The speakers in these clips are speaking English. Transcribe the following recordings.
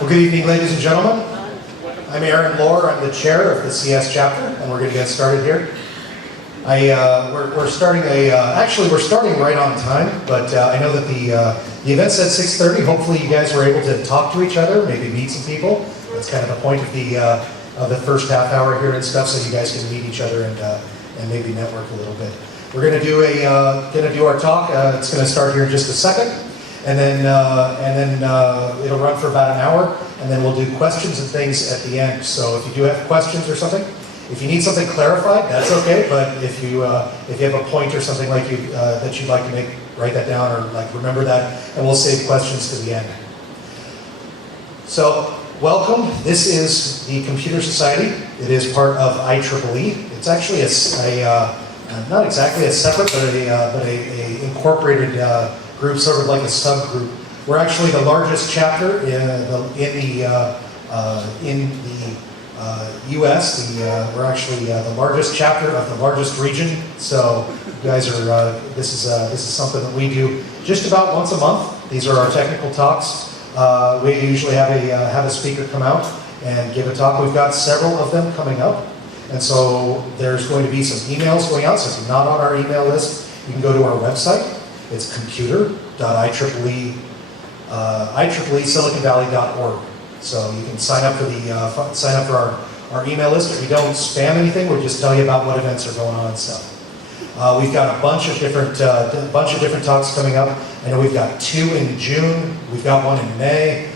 Well, good evening, ladies and gentlemen. I'm Aaron Lohr. I'm the chair of the CS chapter, and we're going to get started here. We're starting we're starting right on time, but I know that the event's at 6:30. Hopefully, you guys were able to talk to each other, maybe meet some people. That's kind of the point of the first half hour here and stuff, so you guys can meet each other and maybe network a little bit. We're going to do our talk. It's going to start here in just a second, and then it'll run for about an hour, and then we'll do questions and things at the end. So if you do have questions or something, if you need something clarified, that's okay. But if you have a point or something like that you'd like to make, write that down or like remember that, and we'll save questions to the end. So welcome. This is the Computer Society. It is part of IEEE. It's actually not exactly a separate, but a incorporated group, sort of like a subgroup. We're actually the largest chapter in the U.S. We're actually the largest chapter of the largest region. So you guys are this is something that we do just about once a month. These are our technical talks. We usually have a speaker come out and give a talk. We've got several of them coming up. And so there's going to be some emails going out. So if you're not on our email list, you can go to our website. It's computer.IEEE.SiliconValley.org. So you can sign up for our email list. If we don't spam anything, we'll just tell you about what events are going on and stuff. We've got a bunch of different talks coming up. I know we've got 2 in June. We've got 1 in May.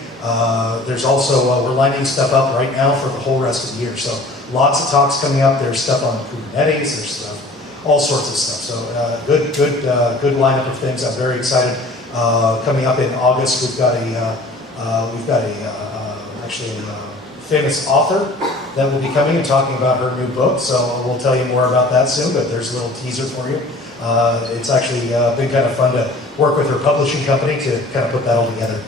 There's also we're lining stuff up right now for the whole rest of the year. So lots of talks coming up. There's stuff on Kubernetes. There's stuff, all sorts of stuff. So good lineup of things. I'm very excited. Coming up in August, we've got actually a famous author that will be coming and talking about her new book. So we'll tell you more about that soon. But there's a little teaser for you. It's actually been kind of fun to work with her publishing company to kind of put that all together.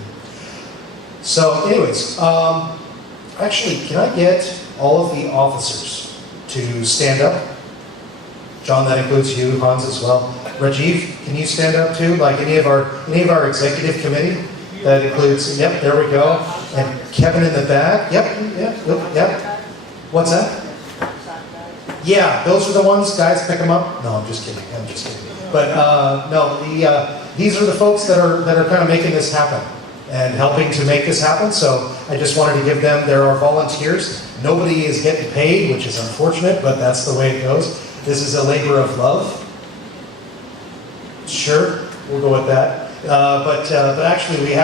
So, anyways, actually, can I get all of the officers to stand up? John, that includes you, Hans as well. Rajiv, can you stand up too? Like any of our executive committee? That includes, yep, there we go. And Kevin in the back, yep. What's that? Yeah, those are the ones, guys, pick them up. No, I'm just kidding. But no, these are the folks that are kind of making this happen and helping to make this happen. So I just wanted to give them, there are volunteers. Nobody is getting paid, which is unfortunate, but that's the way it goes. This is a labor of love. Sure, we'll go with that. But actually, we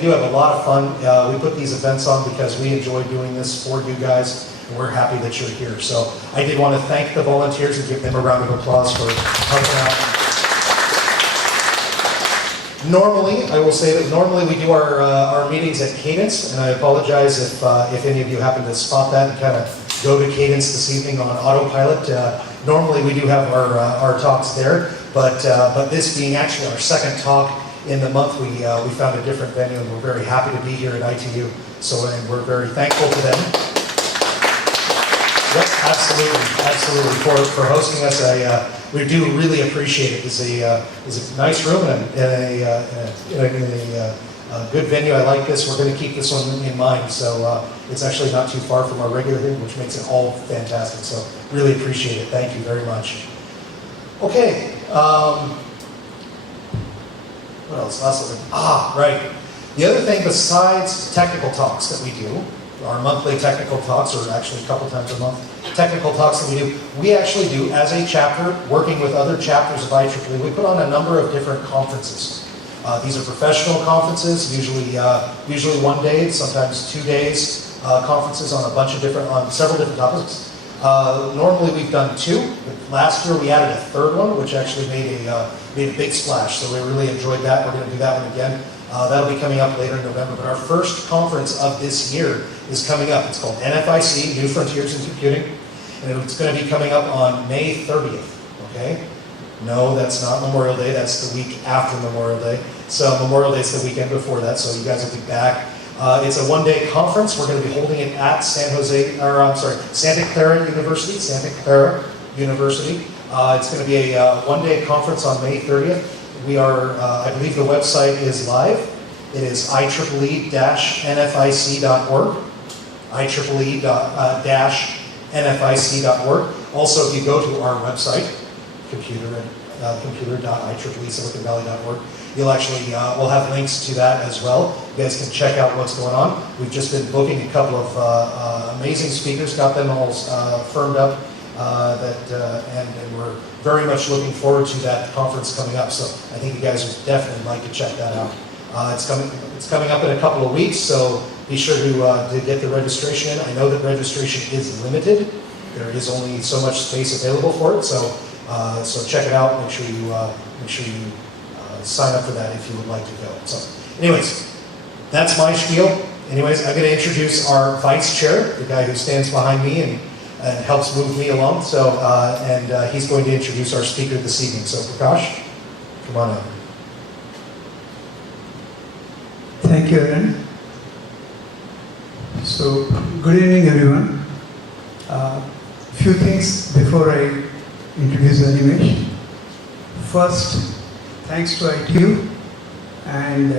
do have a lot of fun. We put these events on because we enjoy doing this for you guys, and we're happy that you're here. So I did want to thank the volunteers and give them a round of applause for helping out. Normally, I will say that normally we do our meetings at Cadence, and I apologize if any of you happen to spot that and kind of go to Cadence this evening on autopilot. Normally we do have our talks there, but this being actually our second talk in the month, we found a different venue, and we're very happy to be here at ITU. So, and we're very thankful to them. Yep, absolutely for hosting us. We do really appreciate it. It's a nice room and a good venue. I like this. We're going to keep this one in mind. So it's actually not too far from our regular thing, which makes it all fantastic. So really appreciate it. Thank you very much. Okay. What else? Last one. Right. The other thing besides technical talks that we do, our monthly technical talks, or actually a couple times a month, technical talks that we actually do as a chapter, working with other chapters of IEEE. We put on a number of different conferences. These are professional conferences, usually 1 day, sometimes 2 days, conferences on several different topics. Normally we've done 2. Last year we added a 3rd one, which actually made a big splash. So we really enjoyed that. We're going to do that one again. That'll be coming up later in November. But our first conference of this year is coming up. It's called NFIC, New Frontiers in Computing. And it's going to be coming up on May 30th. Okay? No, that's not Memorial Day. That's the week after Memorial Day. So Memorial Day is the weekend before that. So you guys will be back. It's a 1-day conference. We're going to be holding it at Santa Clara University. It's going to be a 1-day conference on May 30th. We are, I believe the website is live, It is IEEE-NFIC.org, IEEE-NFIC.org. Also, if you go to our website, computer.IEEE-SiliconValley.org, you'll actually, we'll have links to that as well. You guys can check out what's going on. We've just been booking a couple of amazing speakers, got them all firmed up, and we're very much looking forward to that conference coming up. So I think you guys would definitely like to check that out. It's coming up in a couple of weeks, so be sure to get the registration in. I know that registration is limited. There is only so much space available for it, so check it out. Make sure you sign up for that if you would like to go. So, anyways, that's my spiel. Anyways, I'm going to introduce our vice chair, the guy who stands behind me and helps move me along. So, he's going to introduce our speaker this evening. So, Prakash, come on up. Thank you, Aaron. So, good evening, everyone. Few things before I introduce Animesh. First, thanks to ITU and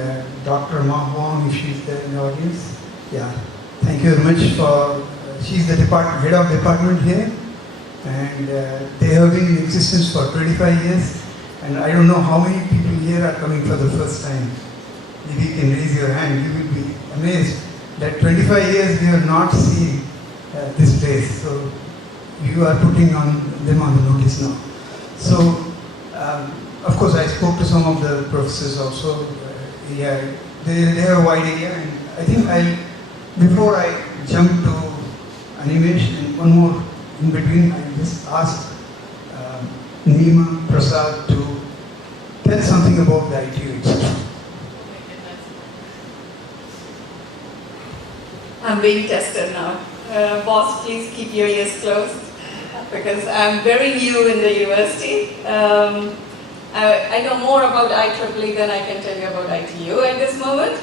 Dr. Ma Huang, if she's there in the audience. Yeah, thank you very much for. She's the head of department here, and they have been in existence for 25 years. And I don't know how many people here are coming for the first time. Maybe you can raise your hand. You will be amazed that 25 years we have not seen this place. So you are putting them on the notice now. So, of course, I spoke to some of the professors also. Yeah, they have a wide area, and I think before I jump to Animesh and one more in between, I just asked Nima Prasad to tell something about the ITU itself. I'm being tested now. Boss, please keep your ears closed because I'm very new in the university. I know more about IEEE than I can tell you about ITU at this moment.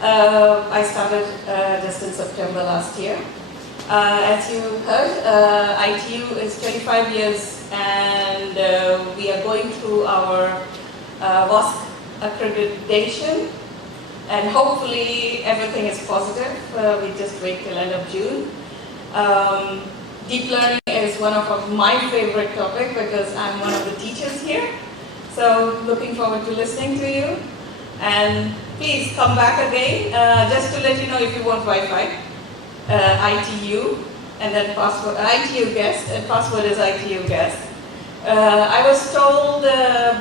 I started just in September last year. As you heard, ITU is 25 years and we are going through our WASC accreditation. And hopefully everything is positive. We just wait till end of June. Deep learning is one of my favorite topics because I'm one of the teachers here. So looking forward to listening to you. And please come back again, just to let you know if you want Wi-Fi. ITU, and then password, ITU guest, and password is ITU guest. I was told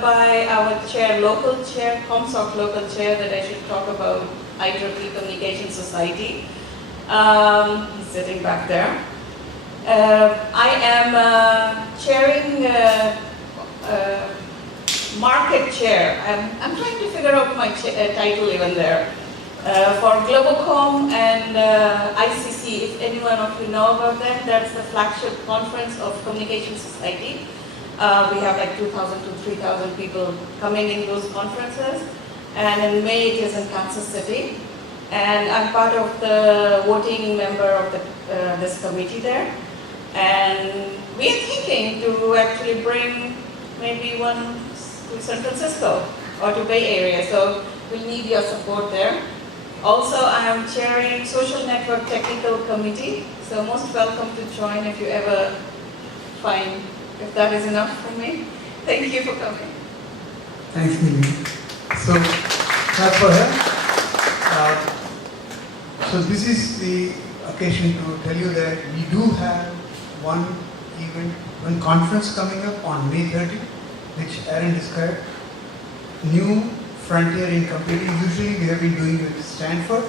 by our chair, local chair, ComSoc local chair, that I should talk about IEEE Communication Society. He's sitting back there. I am chairing market chair. I'm trying to figure out my title even there. For Globocom and ICC, if any one of you know about them, that's the flagship conference of Communication Society. We have like 2,000 to 3,000 people coming in those conferences. And in May it is in Kansas City. And I'm part of the voting member of this committee there. And we are thinking to actually bring maybe one to San Francisco or to Bay Area. So we'll need your support there. Also, I am chairing Social Network Technical Committee. So most welcome to join if you ever find. If that is enough for me. Thank you for coming. Thanks, Nimi. So, clap for her. So this is the occasion to tell you that we do have one conference coming up on May 30, which Aaron described. New frontier in computing. Usually we have been doing it at Stanford.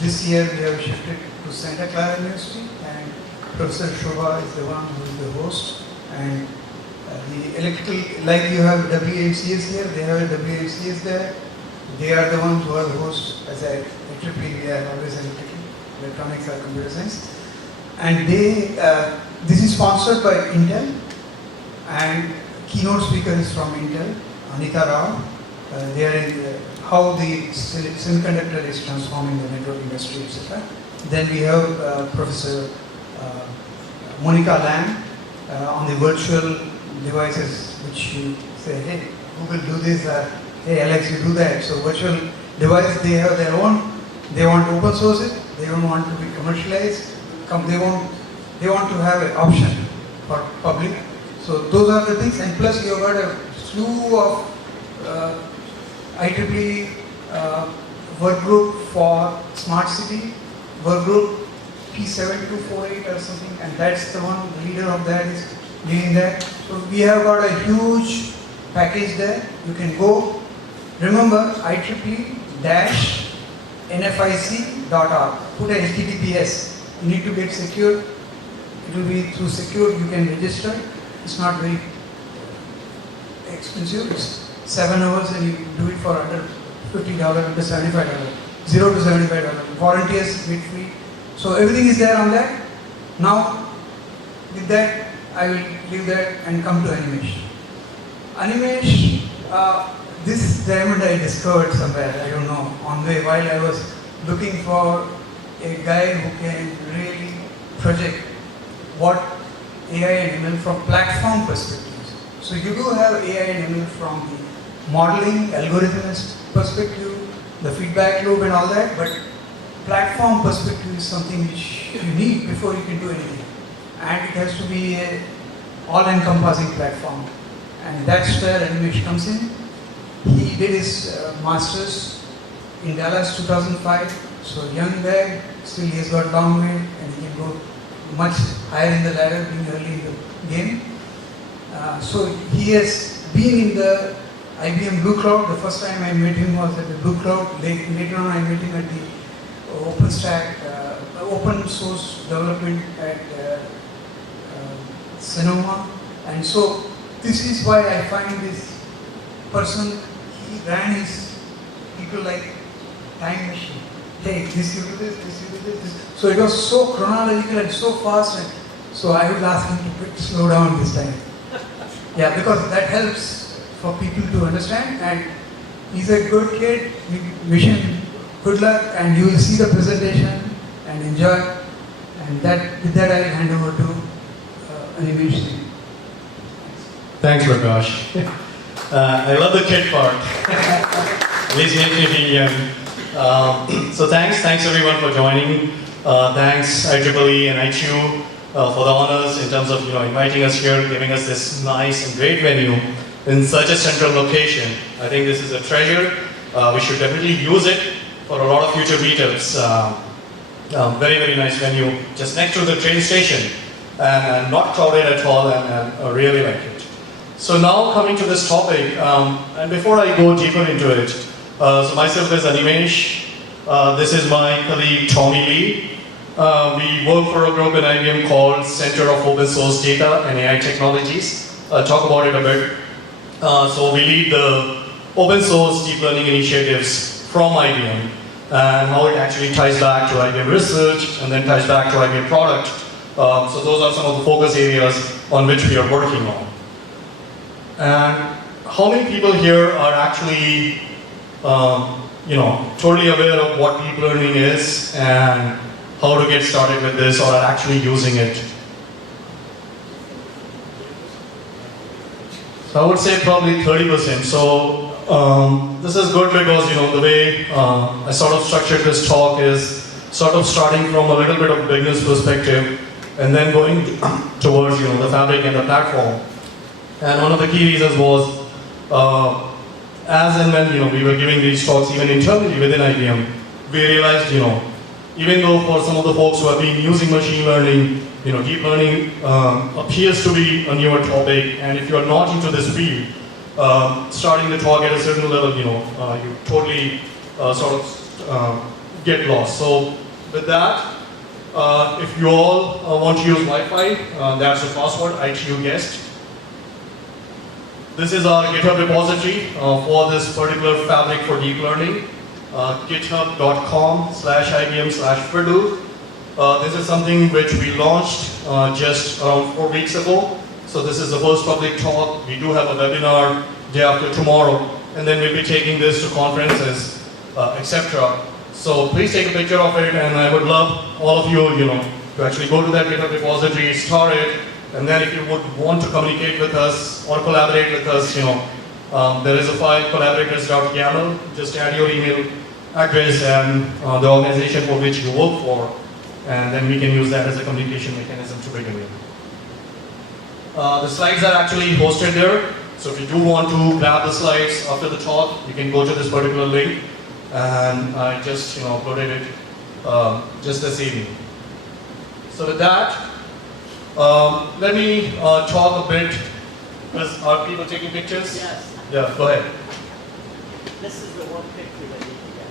This year we have shifted to Santa Clara University, and Professor Shobha is the one who is the host. And the electrical, like you have WMCS here, they have a WMCS there. They are the ones who are the hosts. As I IEEE, we are always electrical, electronics or computer science. And this is sponsored by Intel, and keynote speaker is from Intel, Anita Rao. They are in how the semiconductor is transforming the network industry, etc. Then we have Professor Monica Lam on the virtual devices, which you say, hey, Google do this, hey Alex, you do that. So virtual device, they have their own, they want to open source it, they don't want to be commercialized, they want to have an option for public. So those are the things, and plus you have got a slew of IEEE work group for smart city, work group P7248 or something, and that's the one, the leader of that is leading that. So we have got a huge package there. You can go, remember IEEE-nfic.org, put a HTTPS, you need to get secured, it will be through secure, you can register, it's not very expensive, it's 7 hours and you do it for under $50, under $75, $0 to $75, volunteers, bit free. So everything is there on that. Now, with that, I will leave that and come to Animesh. Animesh, this diamond I discovered somewhere, I don't know, on the way while I was looking for a guy who can really project what AI and ML from platform perspectives. So you do have AI and ML from the modeling, algorithms perspective, the feedback loop and all that, but platform perspective is something which you need before you can do anything. And it has to be an all-encompassing platform. And that's where Animesh comes in. He did his master's in Dallas 2005, so young guy, still he has got long way and he can go much higher in the ladder being early in the game. So he has been in the IBM Blue Cloud. The first time I met him was at the Blue Cloud. Later on I met him at the OpenStack, open source development at Sonoma. And so this is why I find this person, he ran his people like time machine. Hey, this you do this, this you do this. So it was so chronological and so fast, and so I would ask him to slow down this time. Yeah, because that helps for people to understand, and he's a good kid. We wish him good luck, and you will see the presentation and enjoy. And with that I'll hand over to Animesh Singh. Thanks, Prakash. I love the kid part. At least makes me feel young. So thanks everyone for joining. Thanks IEEE and ITU for the honors in terms of inviting us here, giving us this nice and great venue in such a central location. I think this is a treasure. We should definitely use it for a lot of future meetups. Very, very nice venue, just next to the train station, and not crowded at all, and I really like it. So now coming to this topic, and before I go deeper into it, so myself is Animesh. This is my colleague Tommy Lee. We work for a group in IBM called Center of Open Source Data and AI Technologies. I'll talk about it a bit. So we lead the open source deep learning initiatives from IBM and how it actually ties back to IBM research and then ties back to IBM product. So those are some of the focus areas on which we are working on. And how many people here are actually totally aware of what deep learning is and how to get started with this, or are actually using it? So I would say probably 30%. So this is good because the way I sort of structured this talk is sort of starting from a little bit of beginner's perspective and then going towards the fabric and the platform. And one of the key reasons was as and when we were giving these talks even internally within IBM, we realized even though for some of the folks who have been using machine learning, deep learning appears to be a newer topic, and if you are not into this field, starting the talk at a certain level, you totally sort of get lost. So with that, if you all want to use Wi-Fi, that's the password, ITU guest. This is our GitHub repository for this particular fabric for deep learning. github.com/IBM/Fiddle. This is something which we launched just around 4 weeks ago. So this is the first public talk. We do have a webinar day after tomorrow, and then we'll be taking this to conferences, etc. So please take a picture of it, and I would love all of you, to actually go to that GitHub repository, star it, and then if you would want to communicate with us or collaborate with us, There is a file, collaborators.yaml. Just add your email address and the organization for which you work for, and then we can use that as a communication mechanism to begin with. The slides are actually hosted there, so if you do want to grab the slides after the talk, you can go to this particular link, and I just uploaded it just this evening. So with that, let me talk a bit. Are people taking pictures? Yes. Yeah, go ahead. This is the one picture that you can get.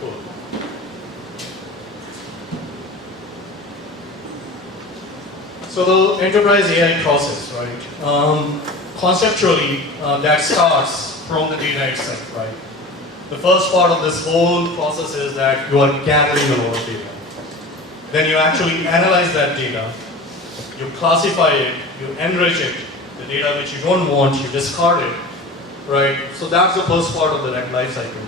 Cool. So the enterprise AI process, right? Conceptually, that starts from the data itself, right? The first part of this whole process is that you are gathering a lot of data. Then you actually analyze that data, you classify it, you enrich it, the data which you don't want, you discard it, right? So that's the first part of the life cycle.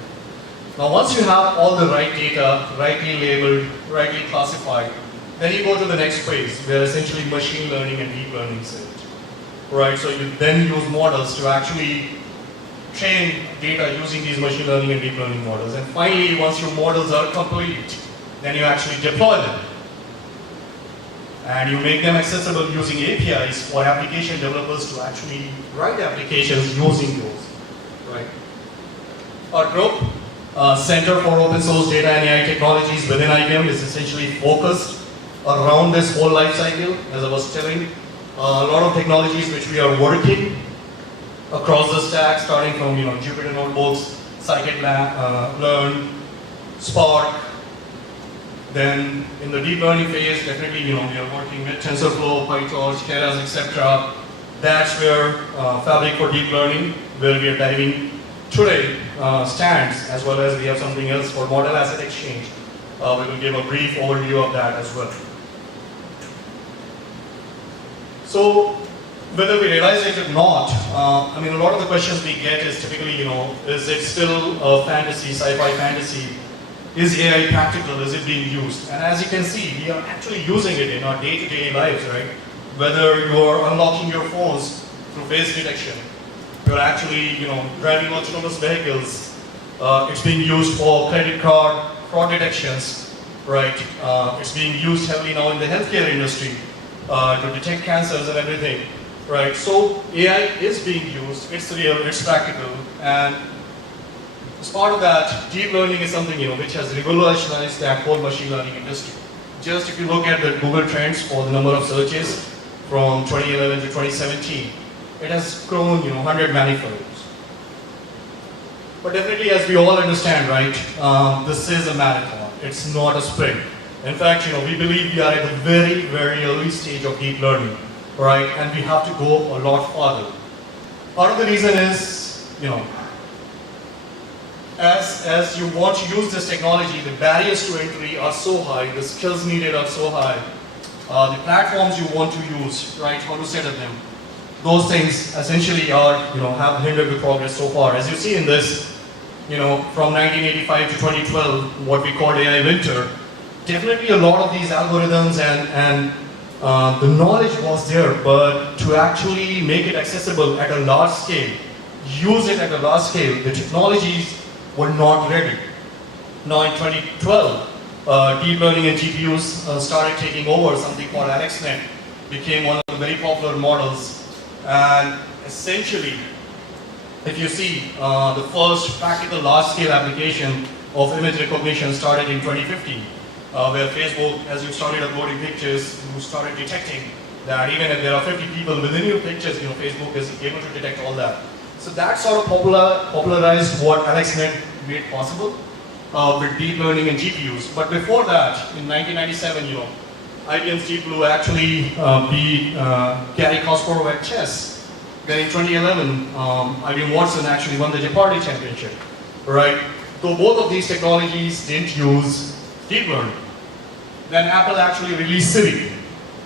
Now once you have all the right data, rightly labeled, rightly classified, then you go to the next phase where essentially machine learning and deep learning sit, right? So you then use models to actually train data using these machine learning and deep learning models. And finally, once your models are complete, then you actually deploy them. And you make them accessible using APIs for application developers to actually write applications using those, right? Our group, Center for Open Source Data and AI Technologies within IBM, is essentially focused around this whole life cycle. As I was telling, a lot of technologies which we are working across the stack, starting from Jupyter Notebooks, Scikit-learn, Spark. Then in the deep learning phase, definitely we are working with TensorFlow, PyTorch, Keras, etc. That's where Fabric for deep learning, where we are diving today, stands, as well as we have something else for Model Asset Exchange. We will give a brief overview of that as well. So whether we realize it or not, I mean, a lot of the questions we get is typically, is it still a fantasy, sci-fi fantasy? Is AI practical? Is it being used? And as you can see, we are actually using it in our day-to-day lives, right? Whether you are unlocking your phones through face detection, you're actually, driving autonomous vehicles. It's being used for credit card fraud detections, right? It's being used heavily now in the healthcare industry to detect cancers and everything, right? So AI is being used. It's real. It's practical. And as part of that, deep learning is something which has revolutionized that whole machine learning industry. Just if you look at the Google Trends for the number of searches from 2011 to 2017, it has grown 100 manifolds. But definitely, as we all understand, right, this is a marathon. It's not a sprint. In fact, we believe we are at the very, very early stage of deep learning, right? And we have to go a lot farther. Part of the reason is, as you want to use this technology, the barriers to entry are so high, the skills needed are so high, the platforms you want to use, right, how to set up them, those things essentially are, have hindered the progress so far. As you see in this, from 1985 to 2012, what we called AI winter, definitely a lot of these algorithms and the knowledge was there, but to actually make it accessible at a large scale, use it at a large scale, the technologies were not ready. Now in 2012, deep learning and GPUs started taking over. Something called AlexNet became one of the very popular models. And essentially, if you see, the first practical large-scale application of image recognition started in 2015, where Facebook, as you started uploading pictures, you started detecting that even if there are 50 people within your pictures, Facebook is able to detect all that. So that sort of popularized what AlexNet made possible with deep learning and GPUs. But before that, in 1997, IBM's Deep Blue actually beat Gary Kasparov at chess. Then in 2011, IBM Watson actually won the Jeopardy championship, right? Though both of these technologies didn't use deep learning. Then Apple actually released Siri.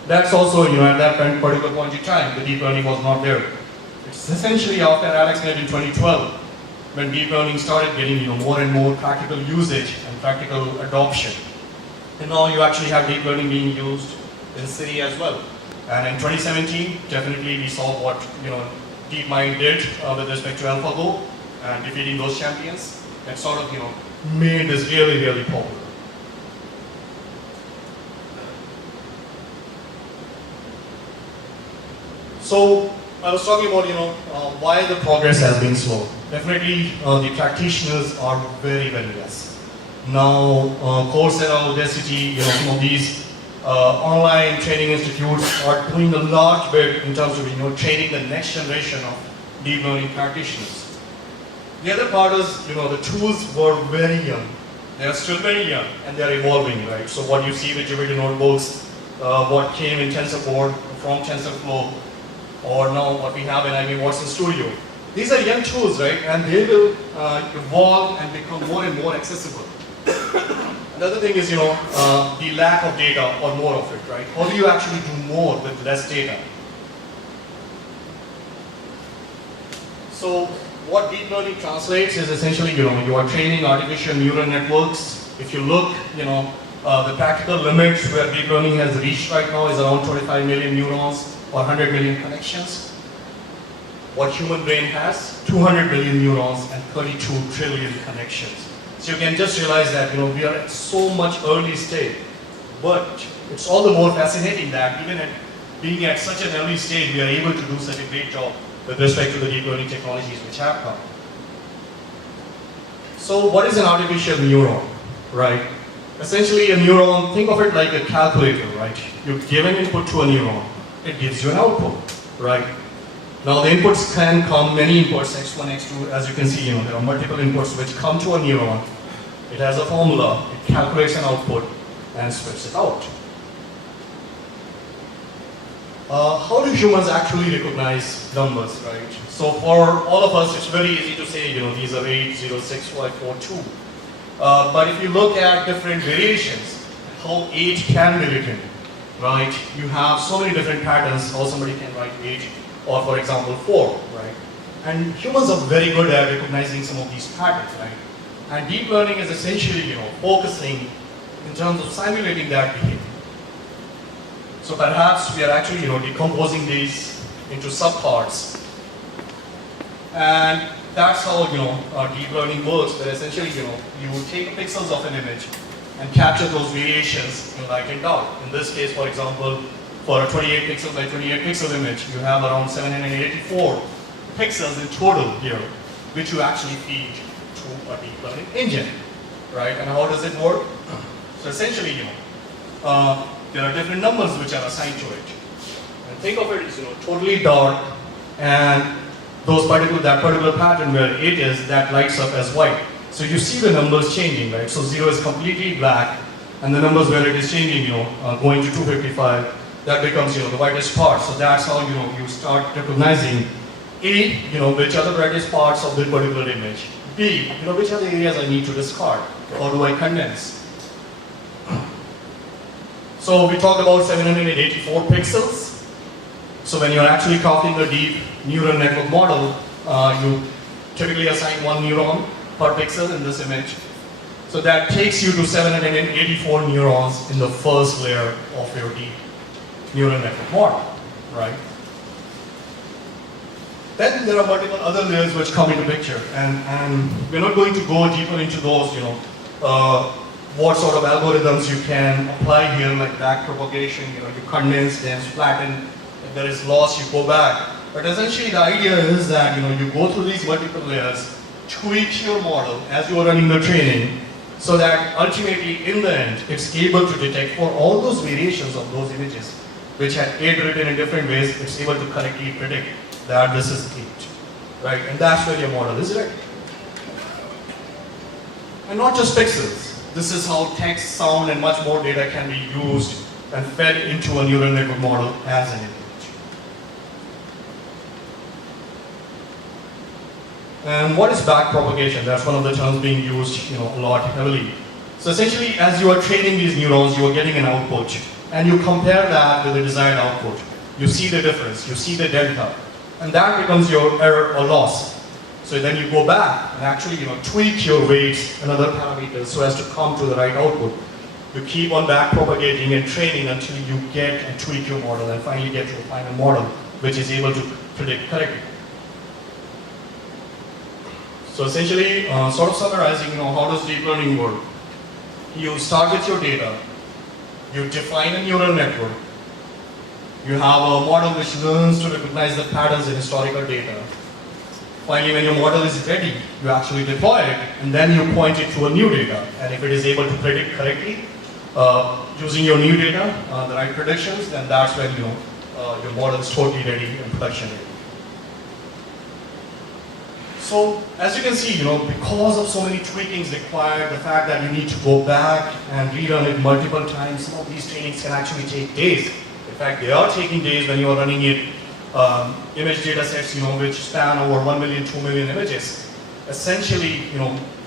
That's also, at that particular point in time, the deep learning was not there. It's essentially after AlexNet in 2012, when deep learning started getting more and more practical usage and practical adoption. And now you actually have deep learning being used in Singh as well. And in 2017, definitely we saw what DeepMind did with respect to AlphaGo and defeating those champions. That sort of made this really, really popular. So I was talking about why the progress has been slow. Definitely the practitioners are very, very less. Now Coursera, Udacity, some of these online training institutes are doing a large bit in terms of training the next generation of deep learning practitioners. The other part is the tools were very young. They are still very young and they are evolving, right? So what you see with Jupyter notebooks, what came in TensorBoard from TensorFlow, or now what we have in IBM Watson Studio. These are young tools, right? And they will evolve and become more and more accessible. Another thing is, the lack of data or more of it, right? How do you actually do more with less data? So what deep learning translates is essentially, you are training artificial neural networks. If you look, the practical limits where deep learning has reached right now is around 25 million neurons or 100 million connections. What human brain has, 200 billion neurons and 32 trillion connections. So you can just realize that we are at so much early stage, but it's all the more fascinating that even at being at such an early stage, we are able to do such a great job with respect to the deep learning technologies which have come. So what is an artificial neuron, right? Essentially a neuron, think of it like a calculator, right? You give an input to a neuron, it gives you an output, right? Now the inputs can come, many inputs, x1, x2, as you can see, there are multiple inputs which come to a neuron. It has a formula, it calculates an output and spits it out. How do humans actually recognize numbers, right? So for all of us, it's very easy to say, these are 8, 0, 6, 5, 4, 2. But if you look at different variations, how 8 can be written, right? You have so many different patterns how somebody can write 8, or for example 4, right? And humans are very good at recognizing some of these patterns, right? And deep learning is essentially, focusing in terms of simulating that behavior. So perhaps we are actually, decomposing these into subparts. And that's how, deep learning works, where essentially, you take pixels of an image and capture those variations in light and dark. In this case, for example, for a 28 pixel by 28 pixel image, you have around 784 pixels in total here, which you actually feed to a deep learning engine, right? And how does it work? So essentially, there are different numbers which are assigned to it. And think of it as, totally dark, and that particular pattern where it is, that lights up as white. So you see the numbers changing, right? So 0 is completely black, and the numbers where it is changing, going to 255, that becomes, the whitest part. So that's how, you start recognizing A, which are the brightest parts of the particular image. B, which are the areas I need to discard, or do I condense? So we talked about 784 pixels. So when you're actually copying a deep neural network model, you typically assign 1 neuron per pixel in this image. So that takes you to 784 neurons in the first layer of your deep neural network model, right? Then there are multiple other layers which come into picture, and we're not going to go deeper into those, what sort of algorithms you can apply here, like backpropagation, you condense, then flatten. If there is loss, you go back. But essentially the idea is that, you go through these multiple layers, tweak your model as you are running the training, so that ultimately, in the end, it's able to detect for all those variations of those images, which had 8 written in different ways, it's able to correctly predict that this is 8, right? And that's where your model is ready. And not just pixels. This is how text, sound, and much more data can be used and fed into a neural network model as an image. And what is backpropagation? That's one of the terms being used, a lot heavily. So essentially, as you are training these neurons, you are getting an output, and you compare that with the desired output. You see the difference, you see the delta, and that becomes your error or loss. So then you go back and actually, tweak your weights and other parameters so as to come to the right output. you keep on back propagating and training until you get and tweak your model and finally get to a final model which is able to predict correctly. So essentially, sort of summarizing, how does deep learning work? You start with your data, you define a neural network, you have a model which learns to recognize the patterns in historical data. Finally, when your model is ready, you actually deploy it, and then you point it to a new data. And if it is able to predict correctly, using your new data, the right predictions, then that's when your model is totally ready and production ready. So, as you can see, because of so many tweakings required, the fact that you need to go back and rerun it multiple times, some of these trainings can actually take days. In fact, they are taking days when you are running it. Image data sets, which span over 1 million, 2 million images. Essentially,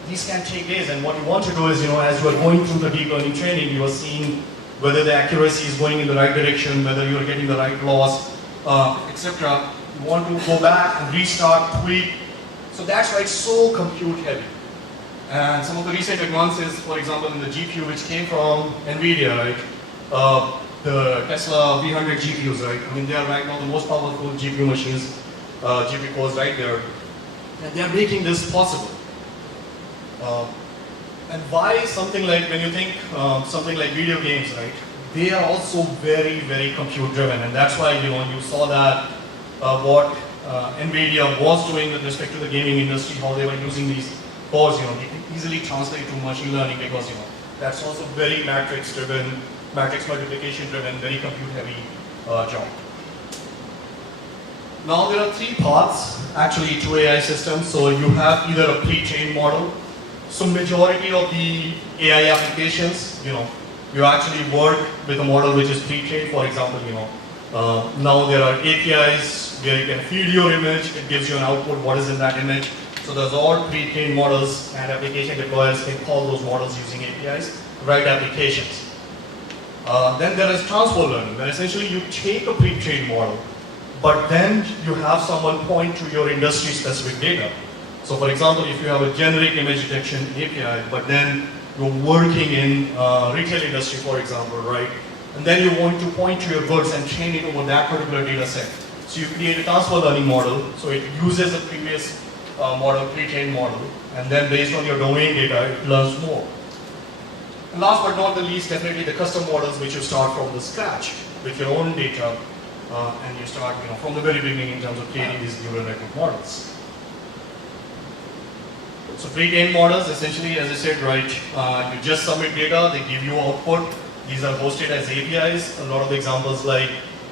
these can take days, and what you want to do is, as you are going through the deep learning training, you are seeing whether the accuracy is going in the right direction, whether you are getting the right loss, etc. You want to go back and restart, tweak. So that's why it's so compute heavy. And some of the recent advances, for example, in the GPU, which came from NVIDIA, right? The Tesla V100 GPUs, right? I mean, they are right now the most powerful GPU machines, GPU cores right there. And they are making this possible. And why something like, when you think something like video games, right? They are also very, very compute driven. And that's why, you saw that what NVIDIA was doing with respect to the gaming industry, how they were using these cores, they can easily translate to machine learning because, that's also very matrix driven, matrix multiplication driven, very compute heavy job. Now there are three paths actually to AI systems. So you have either a pre-trained model. So majority of the AI applications, you actually work with a model which is pre-trained. For example, now there are APIs where you can feed your image, it gives you an output, what is in that image. So there's all pre-trained models, and application deployers can call those models using APIs, write applications. Then there is transfer learning, where essentially you take a pre-trained model, but then you have someone point to your industry-specific data. So for example, if you have a generic image detection API, but then you're working in retail industry, for example, right? And then you want to point to your goods and train it over that particular data set. So you create a transfer learning model, so it uses a previous model, pre-trained model, and then based on your domain data, it learns more. And last but not the least, definitely the custom models which you start from the scratch with your own data, and you start from the very beginning in terms of creating these neural network models. So pre-trained models, essentially, as I said, right, you just submit data, they give you output. These are hosted as APIs. A lot of the examples like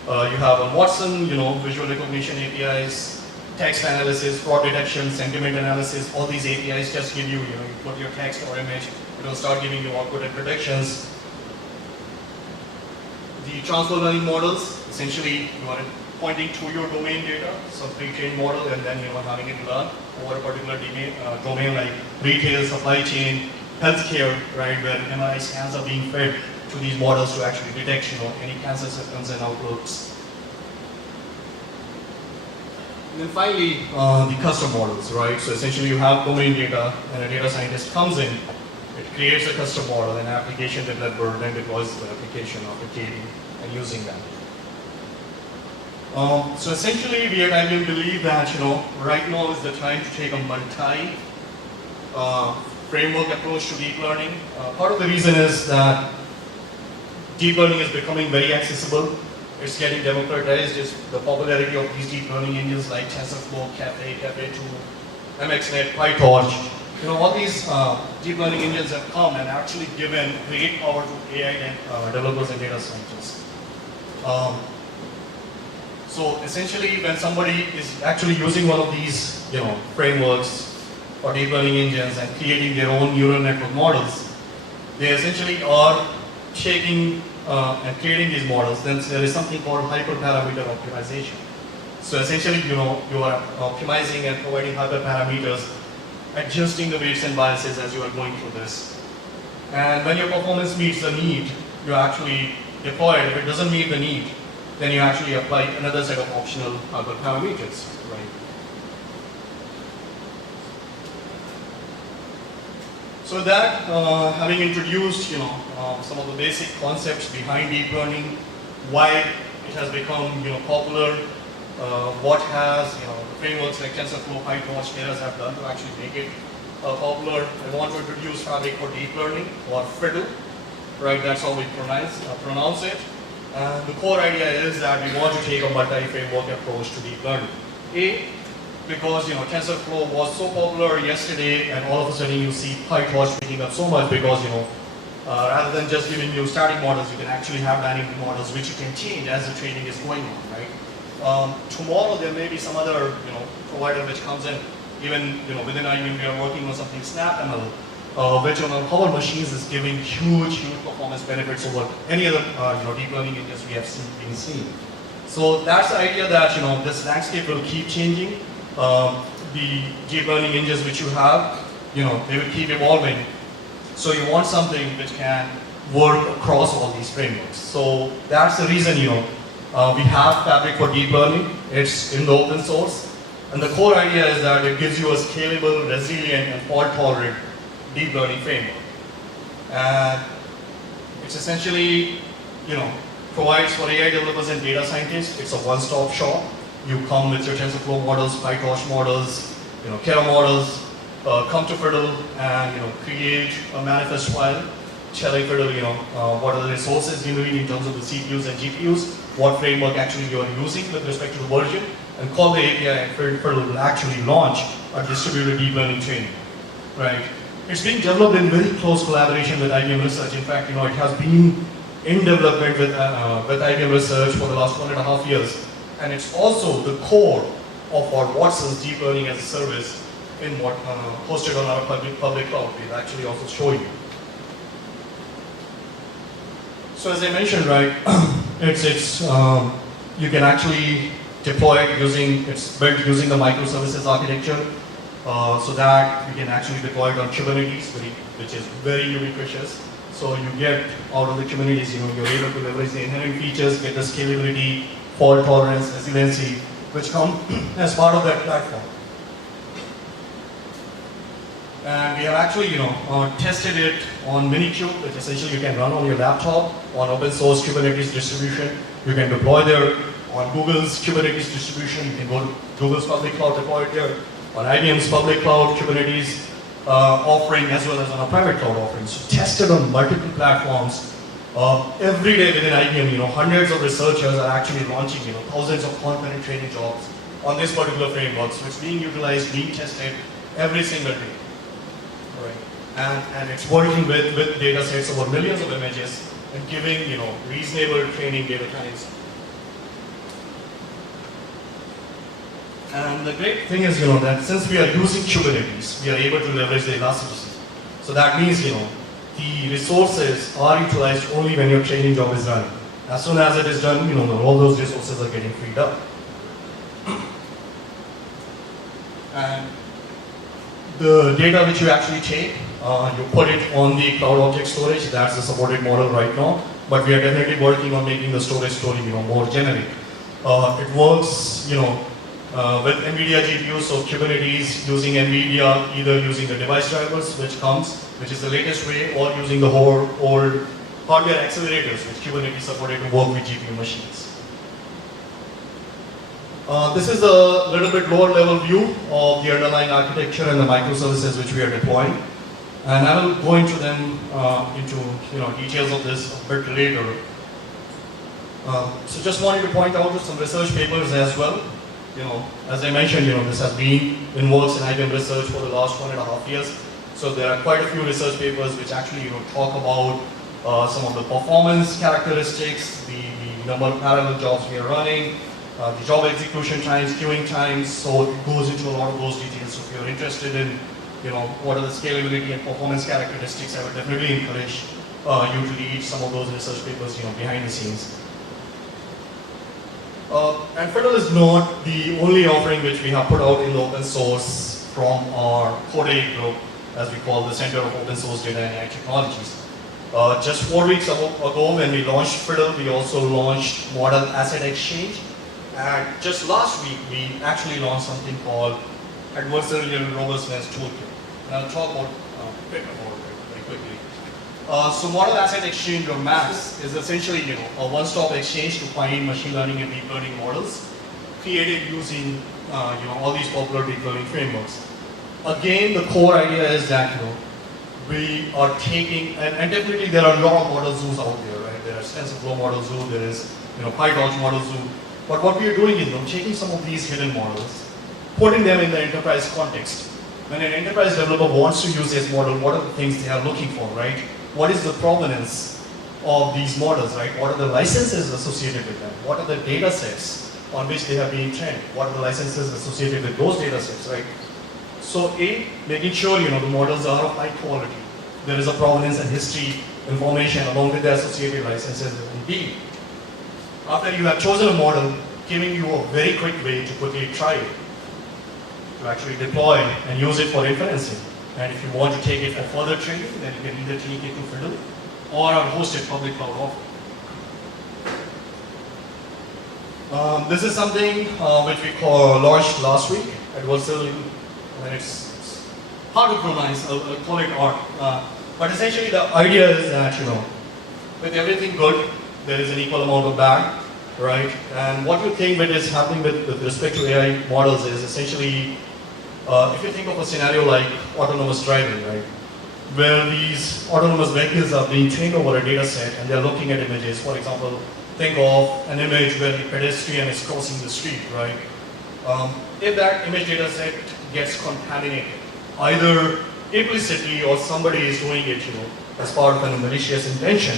you have on Watson, visual recognition APIs, text analysis, fraud detection, sentiment analysis, all these APIs just give you, you put your text or image, it will start giving you output and predictions. The transfer learning models, essentially you are pointing to your domain data, some pre-trained model, and then having it learn over a particular domain like retail, supply chain, healthcare, right, where MRI scans are being fed to these models to actually detect any cancer symptoms and outlooks. And then finally, the custom models, right? So essentially you have domain data, and a data scientist comes in, it creates a custom model, and application developer then deploys the application after creating and using that. So essentially, we at IBM believe that right now is the time to take a multi framework approach to deep learning. Part of the reason is that deep learning is becoming very accessible. It's getting democratized. It's the popularity of these deep learning engines like TensorFlow, Caffe2, MXNet, PyTorch. All these deep learning engines have come and actually given great power to AI developers and data scientists. So essentially, when somebody is actually using one of these, frameworks or deep learning engines and creating their own neural network models, they essentially are taking and creating these models. Then there is something called hyperparameter optimization. So essentially, you are optimizing and providing hyperparameters, adjusting the weights and biases as you are going through this. And when your performance meets the need, you actually deploy it. If it doesn't meet the need, then you actually apply another set of optional hyperparameters, right? So with that, having introduced, some of the basic concepts behind deep learning, why it has become, popular, what has, the frameworks like TensorFlow, PyTorch, Keras have done to actually make it popular. I want to introduce Fabric for Deep Learning, or FfDL, right? That's how we pronounce it. And the core idea is that we want to take a multi-framework approach to deep learning. Because TensorFlow was so popular yesterday, and all of a sudden you see PyTorch picking up so much because rather than just giving you static models, you can actually have dynamic models which you can change as the training is going on, right? Tomorrow there may be some other provider which comes in. Even within IBM we are working on something SnapML, which on our machines is giving huge performance benefits over any other deep learning engines we have been seeing. So that's the idea that this landscape will keep changing. The deep learning engines which you have, they will keep evolving. So you want something which can work across all these frameworks. So that's the reason we have Fabric for Deep Learning. It's in the open source. And the core idea is that it gives you a scalable, resilient, and fault-tolerant deep learning framework. And it's essentially, provides for AI developers and data scientists. It's a one-stop shop. You come with your TensorFlow models, PyTorch models, Keras models, come to FfDL and create a manifest file, telling FfDL what are the resources you need in terms of the CPUs and GPUs, what framework actually you are using with respect to the version, and call the API, and FfDL will actually launch a distributed deep learning training, right? It's being developed in very close collaboration with IBM Research. In fact, it has been in development with IBM Research for the last 1.5 years. And it's also the core of our Watson's Deep Learning as a Service in what hosted on our public cloud. We'll actually also show you. So as I mentioned, right, you can actually deploy it it's built using the microservices architecture, so that you can actually deploy it on Kubernetes, which is very ubiquitous. So you get out of the Kubernetes, you're able to leverage the inherent features, get the scalability, fault tolerance, resiliency, which come as part of that platform. And we have actually, tested it on Minikube, which essentially you can run on your laptop on open source Kubernetes distribution. You can deploy there on Google's Kubernetes distribution. You can go to Google's public cloud, deploy it there. On IBM's public cloud Kubernetes offering, as well as on a private cloud offering. So tested on multiple platforms. Every day within IBM, hundreds of researchers are actually launching, thousands of concurrent training jobs on this particular frameworks, which is being utilized, being tested every single day. Right. And it's working with data sets over millions of images and giving, reasonable training data times. And the great thing is, that since we are using Kubernetes, we are able to leverage the elasticity. So that means, the resources are utilized only when your training job is running. As soon as it is done, all those resources are getting freed up. And the data which you actually take, you put it on the cloud object storage. That's the supported model right now. But we are definitely working on making the storage story, more generic. It works, with NVIDIA GPUs, so Kubernetes using NVIDIA, either using the device drivers, which is the latest way, or using the old hardware accelerators, which Kubernetes supported to work with GPU machines. This is a little bit lower level view of the underlying architecture and the microservices which we are deploying. And I will go into them, details of this a bit later. So just wanted to point out some research papers as well. As I mentioned, this has been in works in IBM Research for the last 1.5 years. So there are quite a few research papers which actually talk about some of the performance characteristics, the number of parallel jobs we are running, the job execution times, queuing times. So it goes into a lot of those details. So if you're interested in, what are the scalability and performance characteristics, I would definitely encourage you to read some of those research papers, behind the scenes. And FfDL is not the only offering which we have put out in the open source from our Code group, as we call the Center of Open Source Data and AI Technologies. Just 4 weeks ago when we launched FfDL, we also launched Model Asset Exchange. And just last week, we actually launched something called Adversarial Robustness Toolkit. And I'll talk about a bit about quickly. So model asset exchange or MAX is essentially a one-stop exchange to find machine learning and deep learning models created using all these popular deep learning frameworks. Again, the core idea is that we are taking, and definitely there are a lot of model zoos out there, right? There are TensorFlow model zoo, there is PyTorch model zoo. But what we are doing is taking some of these hidden models, putting them in the enterprise context. When an enterprise developer wants to use this model, what are the things they are looking for, right? What is the provenance of these models, right? What are the licenses associated with them? What are the data sets on which they have been trained? What are the licenses associated with those data sets, right? So making sure the models are of high quality. There is a provenance and history information along with the associated licenses. And B, after you have chosen a model, giving you a very quick way to quickly try it, to actually deploy and use it for inferencing. And if you want to take it for further training, then you can either take it to Fiddle or our hosted public cloud offering. This is something which we launched last week. It was still, it's hard to pronounce, I'll call it art. But essentially the idea is that, with everything good, there is an equal amount of bad, right? And what you think that is happening with respect to AI models is essentially, if you think of a scenario like autonomous driving, right? Where these autonomous vehicles are being trained over a data set and they're looking at images. For example, think of an image where the pedestrian is crossing the street, right? If that image data set gets contaminated, either implicitly or somebody is doing it, as part of a malicious intention,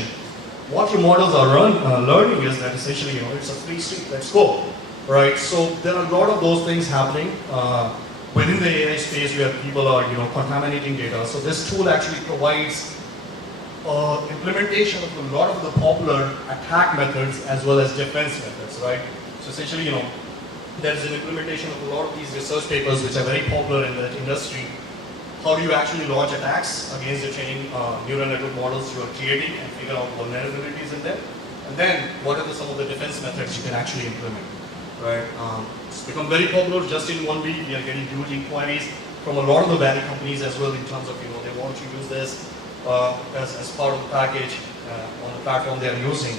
what your models are learning is that essentially, it's a free street, let's go, right? So there are a lot of those things happening within the AI space where people are, contaminating data. So this tool actually provides implementation of a lot of the popular attack methods as well as defense methods, right? So essentially, there is an implementation of a lot of these research papers which are very popular in the industry. How do you actually launch attacks against the training neural network models you are creating and figure out vulnerabilities in them? And then, what are some of the defense methods you can actually implement, right? It's become very popular just in 1 week. We are getting huge inquiries from a lot of the value companies as well in terms of, they want to use this as part of the package on the platform they are using.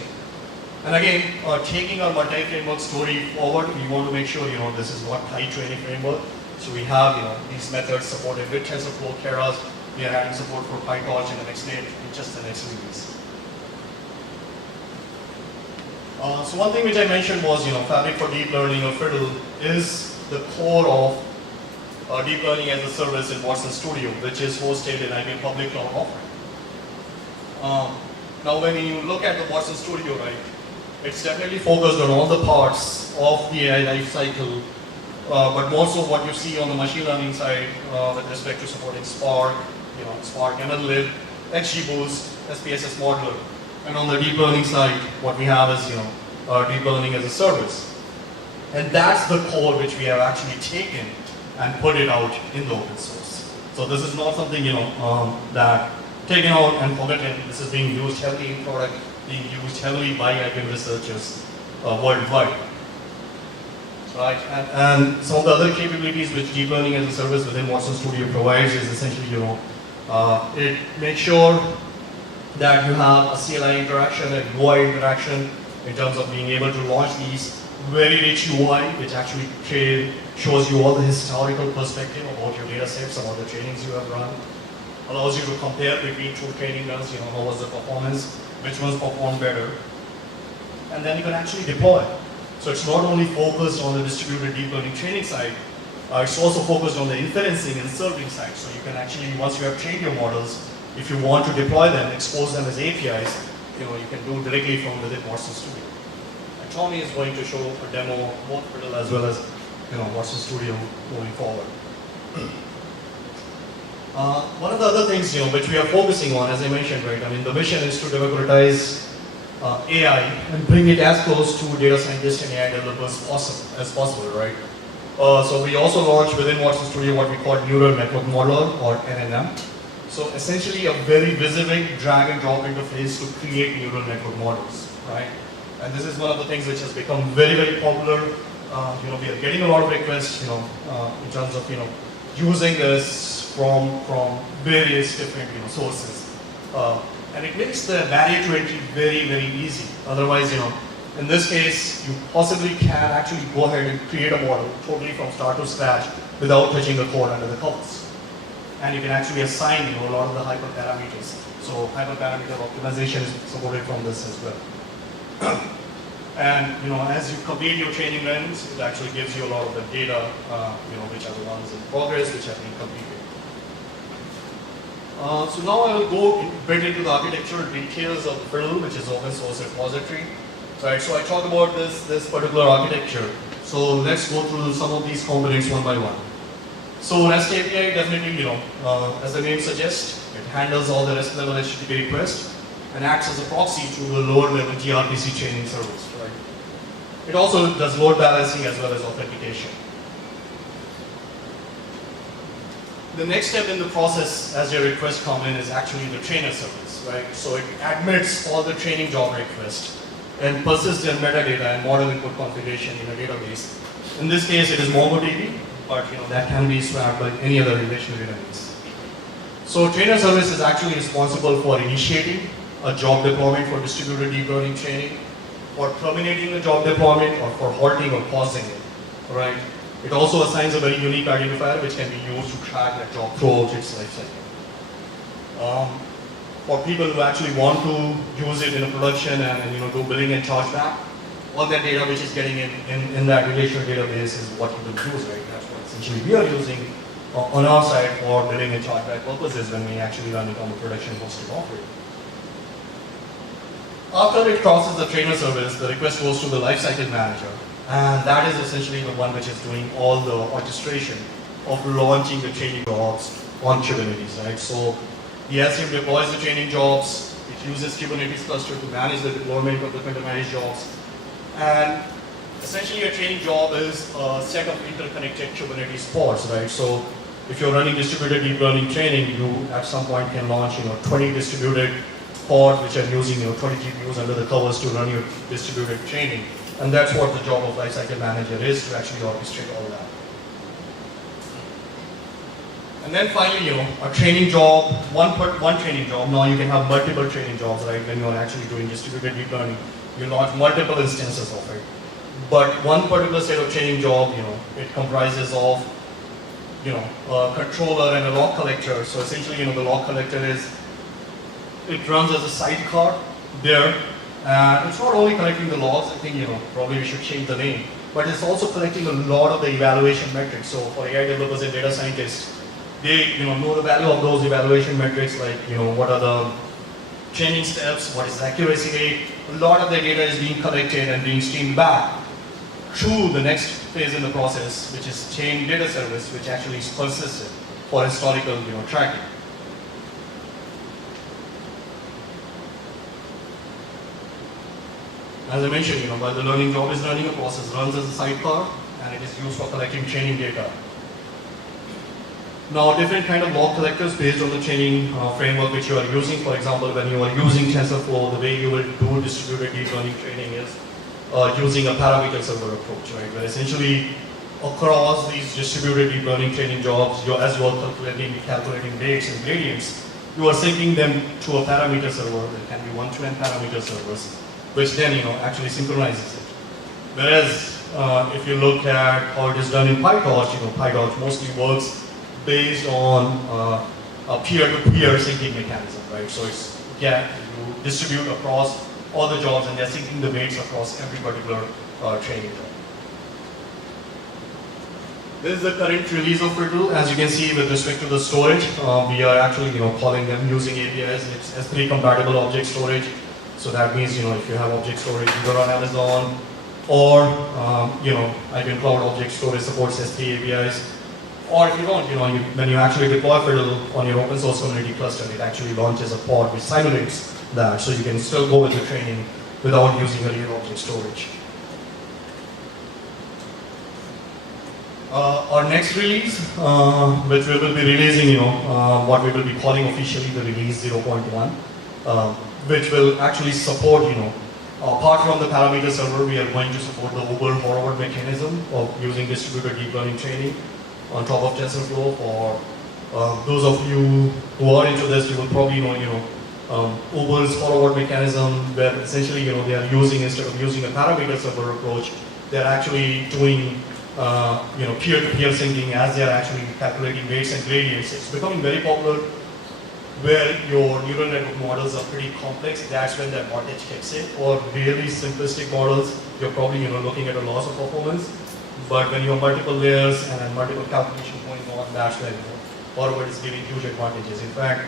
And again, taking our multi-framework story forward, we want to make sure, this is what high training framework. So we have, these methods supported with TensorFlow, Keras. We are adding support for PyTorch in the next just the next release. So one thing which I mentioned was, Fabric for Deep Learning or Fiddle is the core of deep learning as a service in Watson Studio, which is hosted in IBM Public Cloud offering. Now, when you look at the Watson Studio, right, it's definitely focused on all the parts of the AI life cycle. But more so what you see on the machine learning side with respect to supporting Spark, Spark MLlib, XGBoost, SPSS modeler. And on the deep learning side, what we have is, deep learning as a service. And that's the core which we have actually taken and put it out in the open source. So this is not something, that taken out and forgotten. This is being used heavily in product, being used heavily by IBM researchers worldwide. Right, and some of the other capabilities which deep learning as a service within Watson Studio provides is essentially, it makes sure that you have a CLI interaction, a UI interaction in terms of being able to launch these very rich UI, which actually shows you all the historical perspective about your data sets, about the trainings you have run, allows you to compare between two training runs, how was the performance, which ones performed better, and then you can actually deploy. So it's not only focused on the distributed deep learning training side, it's also focused on the inferencing and serving side. So you can actually, once you have trained your models, if you want to deploy them, expose them as APIs, you can do directly from within Watson Studio. And Tommy is going to show a demo of both Fiddle as well as Watson Studio moving forward. One of the other things which we are focusing on, as I mentioned, right? The vision is to democratize AI and bring it as close to data scientists and AI developers as possible, right? So we also launched within Watson Studio what we call Neural Network Modeler, or NNM. So essentially a very visible drag and drop interface to create neural network models, right? And this is one of the things which has become very, very popular. We are getting a lot of requests, in terms of, using this from various different, sources. And it makes the barrier to entry very, very easy. Otherwise, in this case, you possibly can actually go ahead and create a model totally from start to scratch without touching the code under the covers. And you can actually assign a lot of the hyperparameters. So hyperparameter optimization is supported from this as well. And as you complete your training runs, it actually gives you a lot of the data, which are the ones in progress, which have been completed. So now I will go a bit into the architectural details of the Fiddle, which is open source repository. Right, so I talk about this particular architecture. So let's go through some of these components one by one. So REST API definitely, as the name suggests, it handles all the REST level HTTP requests and acts as a proxy to the lower level gRPC chaining service. Right? It also does load balancing as well as authentication. The next step in the process as your request come in is actually the trainer service, right? So it admits all the training job requests and persists their metadata and model input configuration in a database. In this case, it is MongoDB, but that can be swapped by any other relational database. So trainer service is actually responsible for initiating a job deployment for distributed deep learning training, for terminating the job deployment, or for halting or pausing it, right? It also assigns a very unique identifier which can be used to track that job throughout its lifecycle. For people who actually want to use it in a production and do billing and chargeback, all that data which is getting in that relational database is what you will use, right? That's what essentially we are using on our side for billing and chargeback purposes when we actually run it on the production hosted offering. After it crosses the trainer service, the request goes to the lifecycle manager. And that is essentially the one which is doing all the orchestration of launching the training jobs on Kubernetes, right? So the STSM deploys the training jobs, it uses Kubernetes cluster to manage the deployment of the containerized jobs. And essentially a training job is a set of interconnected Kubernetes pods, right? So if you're running distributed deep learning training, you at some point can launch 20 distributed pods which are using 20 GPUs under the covers to run your distributed training. And that's what the job of lifecycle manager is, to actually orchestrate all that. And then finally, a training job, one training job. Now you can have multiple training jobs, right? When you're actually doing distributed deep learning, you launch multiple instances of it. But one particular set of training job, it comprises of, a controller and a log collector. So essentially, the log collector it runs as a sidecar there. It's not only collecting the logs, I think, probably we should change the name, but it's also collecting a lot of the evaluation metrics. So for AI developers and data scientists, they, know the value of those evaluation metrics, like, what are the training steps, what is the accuracy rate. A lot of the data is being collected and being streamed back through the next phase in the process, which is chain data service, which actually is persistent for historical, tracking. As I mentioned, while the learning job is running, a process runs as a sidecar, and it is used for collecting training data. Now, different kind of log collectors based on the training framework which you are using. For example, when you are using TensorFlow, the way you will do distributed deep learning training is using a parameter server approach, right? Where essentially, across these distributed deep learning training jobs, as you are calculating weights and gradients, you are syncing them to a parameter server. There can be one-to-one parameter servers, which then actually synchronizes it. Whereas if you look at how it is done in PyTorch, PyTorch mostly works based on a peer-to-peer syncing mechanism, right? So you distribute across all the jobs and they're syncing the weights across every particular training job. This is the current release of Fiddle. As you can see, with respect to the storage, we are actually calling them using APIs. It's S3 compatible object storage. So that means, if you have object storage either on Amazon or, IBM Cloud Object Storage supports S3 APIs. Or if you don't, when you actually deploy Fiddle on your open source community cluster, it actually launches a pod which simulates that. So you can still go with the training without using a real object storage. Our next release, which we will be releasing, what we will be calling officially the release 0.1. Which will actually support, apart from the parameter server, we are going to support the Uber forward mechanism of using distributed deep learning training on top of TensorFlow. For those of you who are into this, you will probably know, Uber's forward mechanism, where essentially, they are using, instead of using a parameter server approach, they're actually doing, peer-to-peer syncing as they're actually calculating weights and gradients. It's becoming very popular where your neural network models are pretty complex. That's when that advantage kicks in. Or really simplistic models, you're probably, looking at a loss of performance. But when you have multiple layers and multiple calculations going on, that's when forward is giving huge advantages. In fact,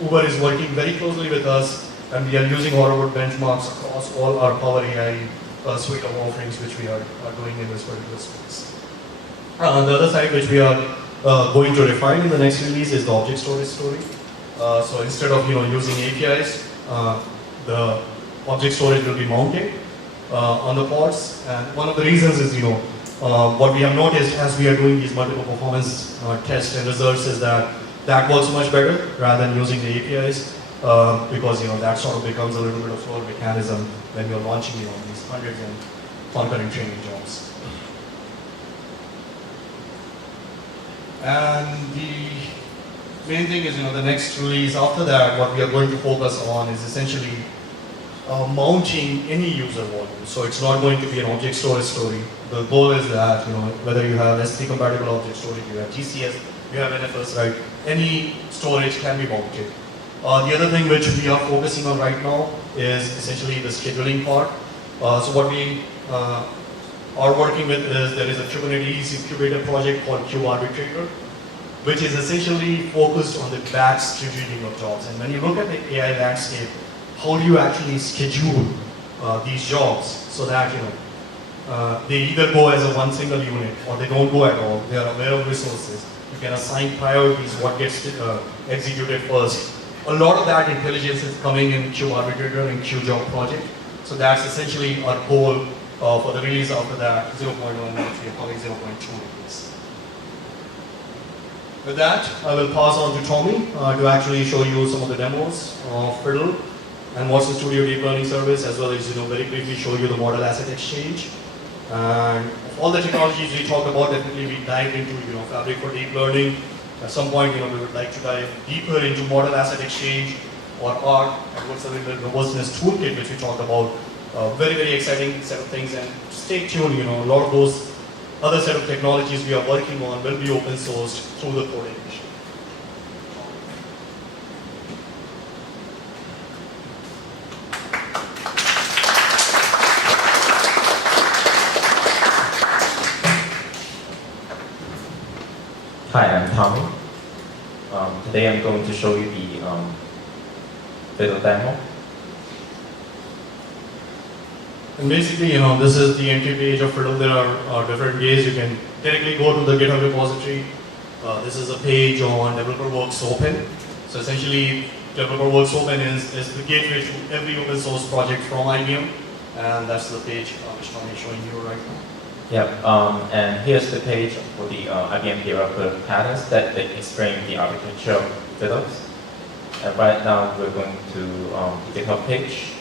Uber is working very closely with us, and we are using Forward benchmarks across all our Power AI suite of offerings which we are doing in this particular space. The other side which we are going to refine in the next release is the object storage story. So instead of using APIs, the object storage will be mounted on the pods. And one of the reasons is what we have noticed as we are doing these multiple performance tests and results is that works much better rather than using the APIs because that sort of becomes a little bit of slower mechanism when you're launching these hundreds and concurrent training jobs. And the main thing is the next release after that, what we are going to focus on is essentially mounting any user volume. So it's not going to be an object storage story. The goal is that whether you have S3 compatible object storage, you have GCS, you have NFS, right? Any storage can be mounted. The other thing which we are focusing on right now is essentially the scheduling part. So what we are working with is there is a Kubernetes incubator project called kubearbitrator, which is essentially focused on the batch scheduling of jobs. And when you look at the AI landscape, how do you actually schedule these jobs so that they either go as a one single unit or they don't go at all. They are aware of resources. You can assign priorities, what gets executed first. A lot of that intelligence is coming in kubearbitrator and kubejob project. So that's essentially our goal for the release after that, 0.1, which we are calling 0.2 release. With that, I will pass on to Tommy to actually show you some of the demos of Fiddle and Watson Studio Deep Learning Service, as well as very briefly show you the Model Asset Exchange. And all the technologies we talked about, definitely we dived into Fabric for Deep Learning. At some point, we would like to dive deeper into Model Asset Exchange or ARC, and what's the robustness toolkit, which we talked about. Very, very exciting set of things, and stay tuned. A lot of those other set of technologies we are working on will be open sourced through the code edition. Hi, I'm Tommy. Today I'm going to show you the Fiddle demo. And basically, this is the entry page of Fiddle. There are different ways you can directly go to the GitHub repository. This is a page on DeveloperWorks Open. So essentially, DeveloperWorks Open is the gateway to every open source project from IBM. And that's the page which Tommy is showing you right now. Yep, and here's the page for the IBM developer patterns that they explain the architecture of Fiddles. And right now we're going to the GitHub page.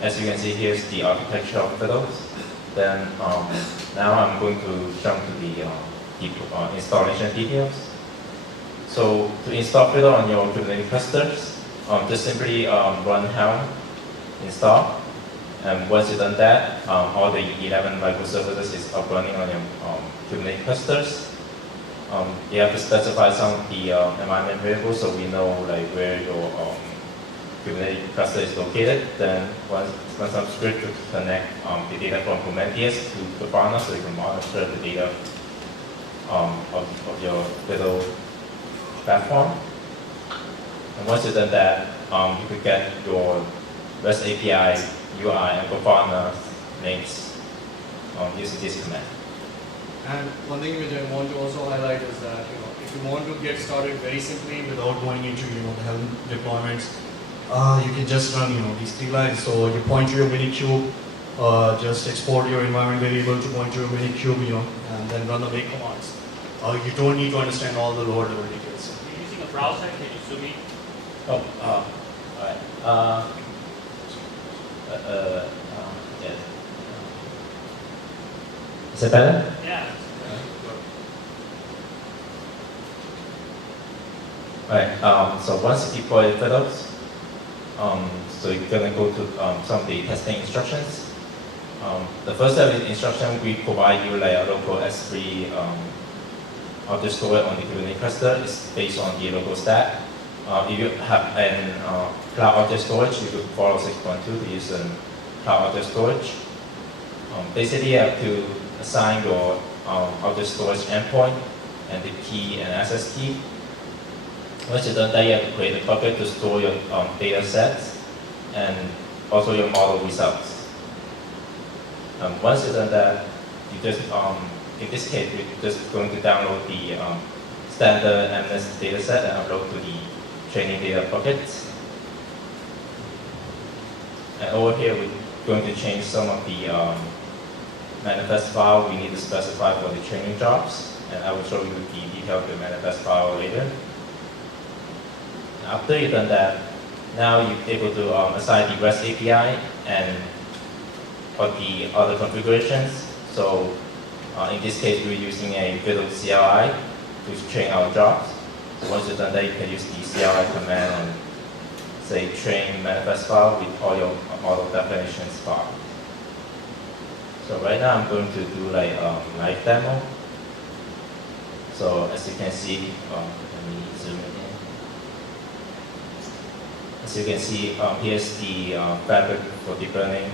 As you can see, here's the architecture of Fiddles. Then now I'm going to jump to the installation details. So to install Fiddle on your Kubernetes clusters, just simply run helm install. And once you've done that, all the 11 microservices is up running on your Kubernetes clusters. You have to specify some of the environment variables so we know where your Kubernetes cluster is located. Then run some script to connect the data from Prometheus to Grafana so you can monitor the data of your Fiddle platform. And once you've done that, you could get your REST API, UI, and Grafana links using this command. And one thing which I want to also highlight is that if you want to get started very simply without going into the Helm deployments, you can just run these 3 lines. So you point to your Minikube, just export your environment variable to point to your Minikube, and then run the make commands. You don't need to understand all the lower level details. If you're using a browser, can you zoom in? Oh, alright. Yes. Is it better? Yeah. Right. So once you deploy FfDL, so you're gonna go to some of the testing instructions. The first step in instruction, we provide you like a local S3 object store on the Kubernetes cluster. It's based on the local stack. If you have an cloud object storage, you could follow 6.2 to use cloud object storage. Basically, you have to assign your object storage endpoint and the key and access key. Once you've done that, you have to create a bucket to store your data sets and also your model results. Once you've done that, you just, in this case, we're just going to download the standard MS data set and upload to the training data bucket. And over here, we're going to change some of the manifest file we need to specify for the training jobs. And I will show you the detail of the manifest file later. After you've done that, now you're able to assign the REST API and all the other configurations. So in this case, we're using a FfDL CLI to train our jobs. So once you've done that, you can use the CLI command and say train manifest file with all your model definitions file. So right now I'm going to do like live demo. So as you can see, let me zoom in. As you can see, here's the fabric for deep learning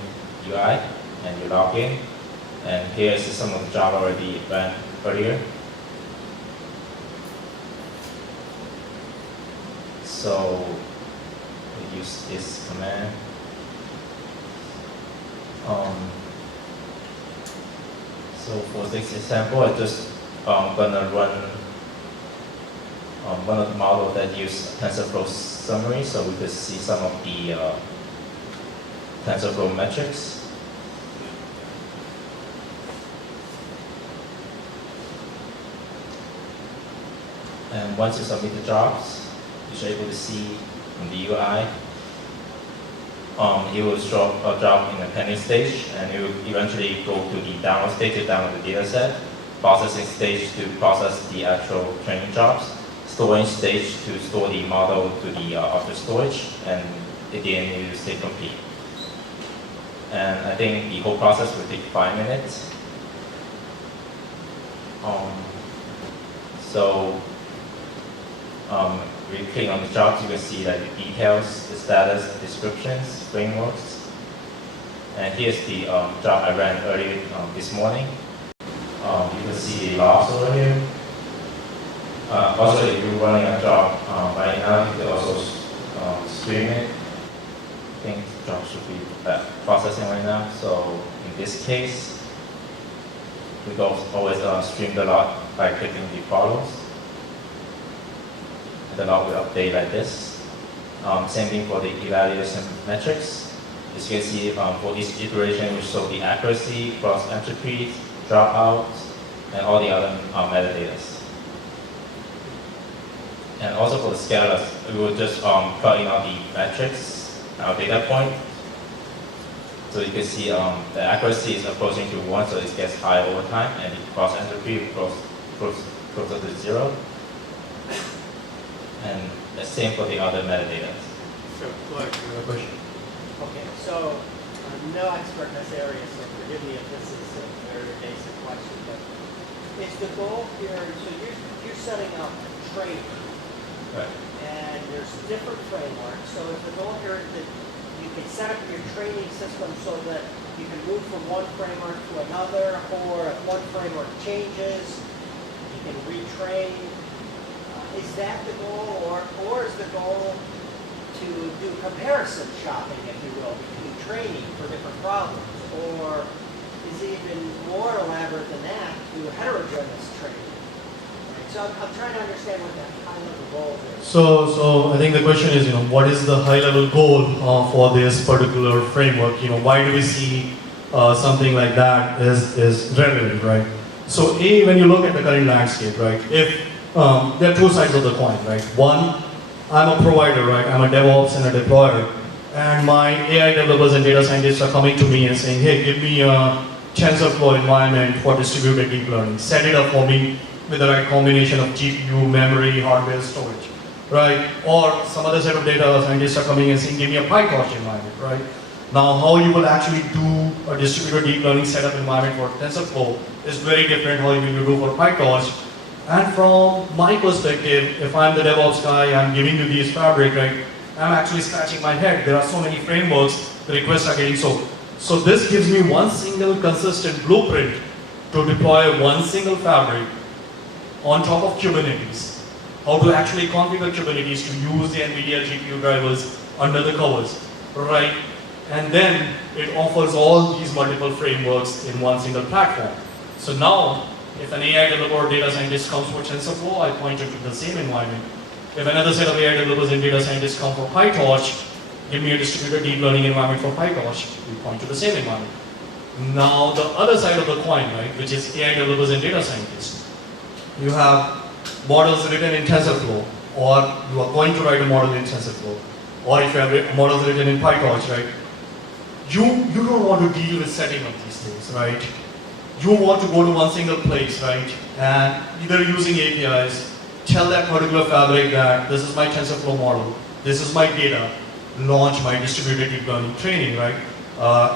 UI, and you log in. And here's some of the job already ran earlier. So we use this command. So for this example, I just gonna run one of the models that use TensorFlow summary, so we could see some of the TensorFlow metrics. And once you submit the jobs, you're able to see in the UI, it will show a job in the pending stage, and it will eventually go to the download stage to download the data set, processing stage to process the actual training jobs, storage stage to store the model to the object storage, and at the end you stay complete. And I think the whole process will take 5 minutes. We click on the jobs, you can see like the details, the status, descriptions, frameworks. And here's the job I ran earlier this morning. You can see the logs over here. Also, if you're running a job right now, you can also stream it. I think the job should be processing right now. So in this case, we can always stream the log by clicking the follows. The log will update like this. Same thing for the evaluation metrics. As you can see, for each iteration, we show the accuracy, cross entropy, dropouts, and all the other metadata. And also for the scalars, we will just plug in all the metrics, our data point. So you can see the accuracy is approaching to 1, so it gets higher over time, and the cross entropy closer to 0. And the same for the other metadata. Sure, go ahead, you have a question. Okay, so I'm no expert in this area, so forgive me if this is a very basic question, but is the goal here, so you're setting up training, Right. and there's different frameworks, so is the goal here that you can set up your training system so that you can move from one framework to another, or if one framework changes, you can retrain? Is that the goal, or is the goal to do comparison shopping, if you will, between training for different problems? Or is it even more elaborate than that, to heterogeneous training? Right, so I'm trying to understand what that high-level goal is. So I think the question is, what is the high-level goal for this particular framework? Why do we see something like that is relevant, right? So when you look at the current landscape, right, if there are two sides of the coin, right? One, I'm a provider, right? I'm a DevOps and a deployer, and my AI developers and data scientists are coming to me and saying, hey, give me a TensorFlow environment for distributed deep learning. Set it up for me with the right combination of GPU, memory, hardware, storage. right? Or some other set of data scientists are coming and saying, give me a PyTorch environment, right? Now, how you will actually do a distributed deep learning setup environment for TensorFlow is very different how you will do for PyTorch. And from my perspective, if I'm the DevOps guy, I'm giving you these fabric, right? I'm actually scratching my head. There are so many frameworks, the requests are getting so. So this gives me one single consistent blueprint to deploy one single fabric on top of Kubernetes. How to actually configure Kubernetes to use the NVIDIA GPU drivers under the covers, right? And then it offers all these multiple frameworks in one single platform. So now, if an AI developer or data scientist comes for TensorFlow, I point him to the same environment. If another set of AI developers and data scientists come for PyTorch, give me a distributed deep learning environment for PyTorch, we point to the same environment. Now, the other side of the coin, right, which is AI developers and data scientists. You have models written in TensorFlow, or you are going to write a model in TensorFlow, or if you have models written in PyTorch, right? You don't want to deal with setting up these things, right? You want to go to one single place, right? And either using APIs, tell that particular fabric that this is my TensorFlow model, this is my data, launch my distributed deep learning training, right?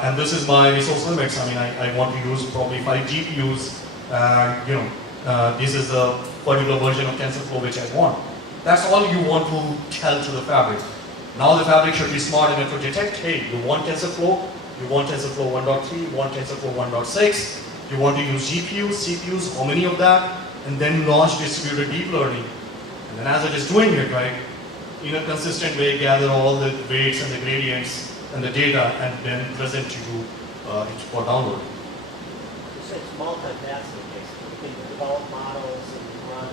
And this is my resource limits. I mean, I want to use probably 5 GPUs, and this is the particular version of TensorFlow which I want. That's all you want to tell to the fabric. Now the fabric should be smart enough to detect, hey, you want TensorFlow, you want TensorFlow 1.3, you want TensorFlow 1.6, you want to use GPUs, CPUs, how many of that, and then launch distributed deep learning. And then as it is doing it, right, in a consistent way, gather all the weights and the gradients and the data, and then present to you for download. So it's multifaceted, basically. You can develop models and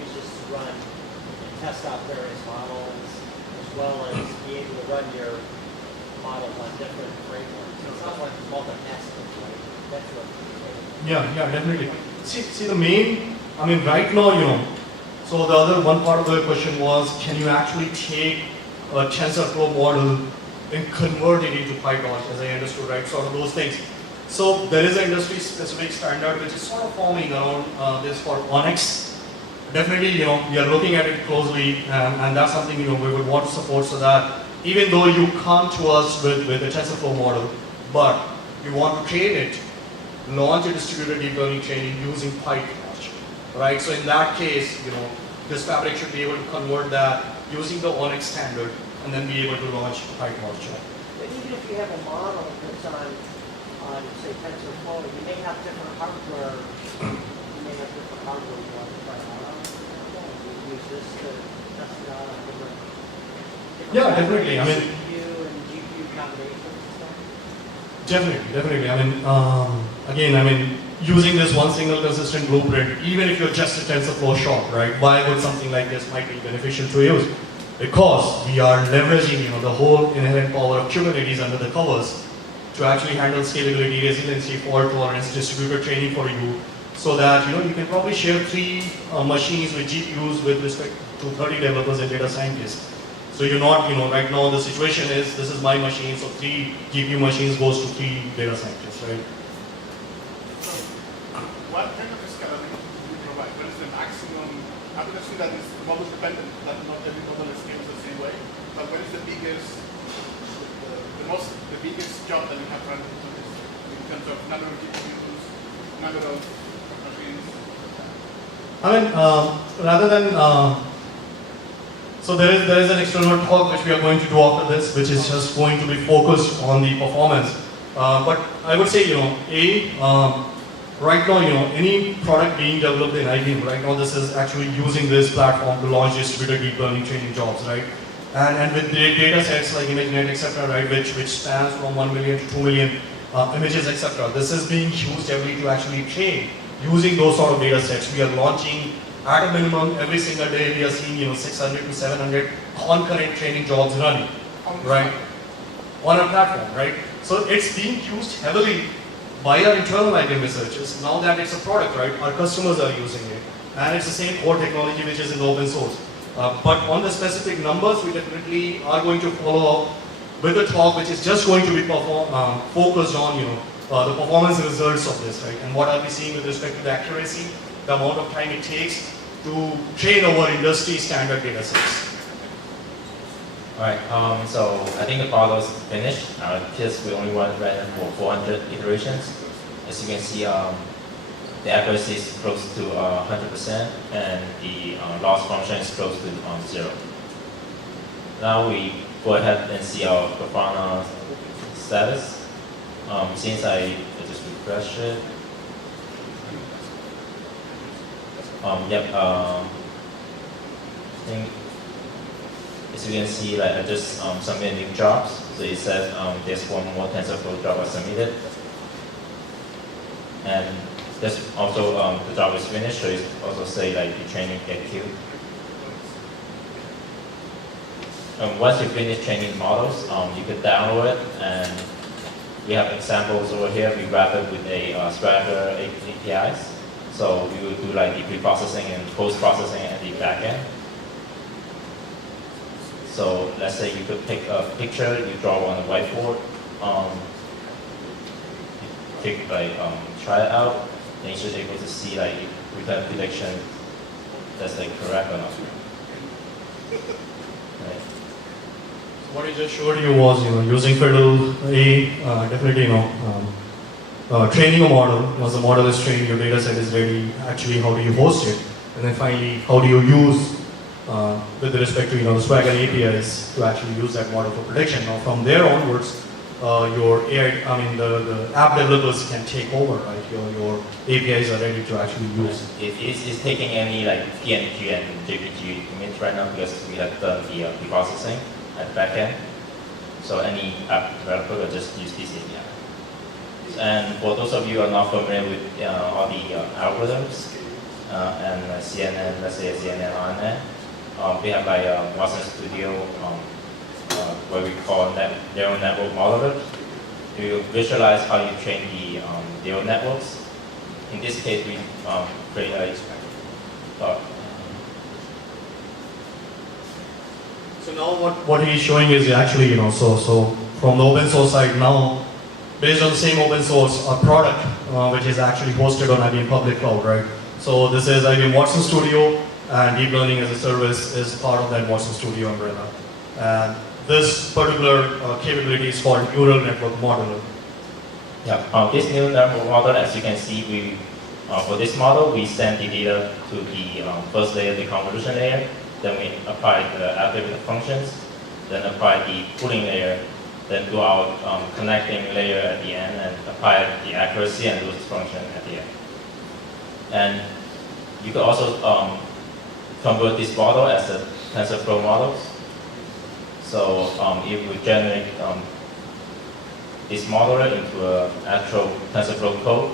use this to run and test out various models, as well as be able to run your models on different frameworks. So it sounds like it's multifaceted, right? That's what you're saying. Yeah, definitely. See the main, I mean, right now, so the other one part of the question was, can you actually take a TensorFlow model and convert it into PyTorch, as I understood, right? Sort of those things. So there is an industry-specific standard which is sort of forming around this for Onyx. Definitely, we are looking at it closely, and that's something, we would want to support, so that even though you come to us with a TensorFlow model, but you want to train it, launch a distributed deep learning training using PyTorch, right? So in that case, this fabric should be able to convert that using the Onyx standard, and then be able to launch PyTorch. But even if you have a model that's on say, TensorFlow, you may have different hardware. You may have different hardware you want to try out. You use this to test it out on different Yeah, definitely. I mean, CPU and GPU combinations and stuff. Definitely. I mean, using this one single consistent blueprint, even if you're just a TensorFlow shop, right? Why would something like this might be beneficial to use? Because we are leveraging, the whole inherent power of Kubernetes under the covers to actually handle scalability, resiliency, fault tolerance, distributed training for you, so that you can probably share 3 machines with GPUs with respect to 30 developers and data scientists. So you're not, right now the situation is, this is my machine, so 3 GPU machines goes to 3 data scientists, right? What kind of scalability do you provide? What is the maximum? I would assume that it's model dependent, that not every model is scaled the same way. But what is the biggest, the biggest job that you have run into this in terms of number of GPUs, number of machines? I mean, rather than, so there is an external talk which we are going to do after this, which is just going to be focused on the performance. But I would say, right now, any product being developed in IBM, right now this is actually using this platform to launch distributed deep learning training jobs, right? And with the data sets like ImageNet, etc., right, which spans from 1 million to 2 million images, etc. This is being used heavily to actually train using those sort of data sets. We are launching at a minimum every single day. We are seeing 600 to 700 concurrent training jobs running, right, on a platform, right? So it's being used heavily by our internal IBM researchers. Now that it's a product, right, our customers are using it. And it's the same core technology which is in the open source. But on the specific numbers, we definitely are going to follow up with a talk which is just going to be focused on the performance results of this, right? And what are we seeing with respect to the accuracy, the amount of time it takes to train our industry standard data sets. Alright, so I think the model's finished. Our test we only ran for 400 iterations. As you can see, the accuracy is close to 100%, and the loss function is close to 0. Now we go ahead and see our Grafana status. Since I just refresh it. I think as you can see, like I just submitted new jobs. So it says there's one more TensorFlow job I submitted, and there's also the job is finished. So it also say like the training get queued. Once you finish training models, you can download it, and we have examples over here. We wrap it with a Swagger APIs. So we will do like the pre-processing and post-processing at the backend. So let's say you could pick a picture, you draw on a whiteboard, you pick like try it out, then you should be able to see like with that prediction that's like correct or not. Right. What I just showed you was, using Fiddle, definitely, training a model. Once the model is trained, your data set is ready. Actually, how do you host it? And then finally, how do you use, with respect to the Swagger APIs, to actually use that model for prediction? Now, from there onwards, your AI, the app developers can take over, right? Your APIs are ready to actually use. It's taking any like PNG and JPG image right now because we have done the processing at the backend. So any app developer will just use this API. And for those of you who are not familiar with all the algorithms and CNN, let's say CNN RNN, we have like Watson Studio, what we call neural network modeler. You visualize how you train the neural networks. In this case, we create a So now what he's showing is actually, so from the open source side now, based on the same open source, a product which is actually hosted on IBM public cloud, right? So this is IBM Watson Studio, and deep learning as a service is part of that Watson Studio umbrella. And this particular capability is called neural network modeler. Yeah, this neural network model, as you can see, we for this model we send the data to the first layer, the convolution layer. Then we apply the algorithm functions, then apply the pooling layer, then do our connecting layer at the end, and apply the accuracy and loss function at the end. And you could also convert this model as a TensorFlow model. So it will generate this modeler into an actual TensorFlow code.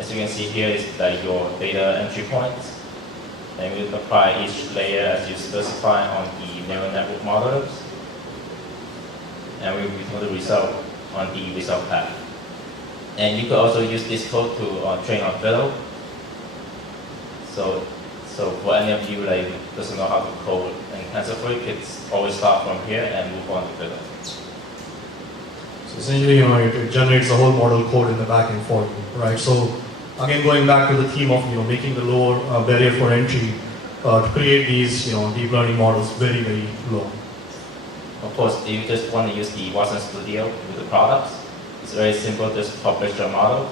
As you can see here is like your data entry points. And we apply each layer as you specify on the neural network modelers. And we return the result on the result path. And you could also use this code to train on Fiddle. So for any of you like doesn't know how to code in TensorFlow, you could always start from here and move on to Fiddle. So essentially, it generates the whole model code in the backend for you, right? So again, going back to the theme of making the lower barrier for entry to create these deep learning models very, very low. Of course, if you just want to use the Watson Studio with the products, it's very simple. Just publish your model.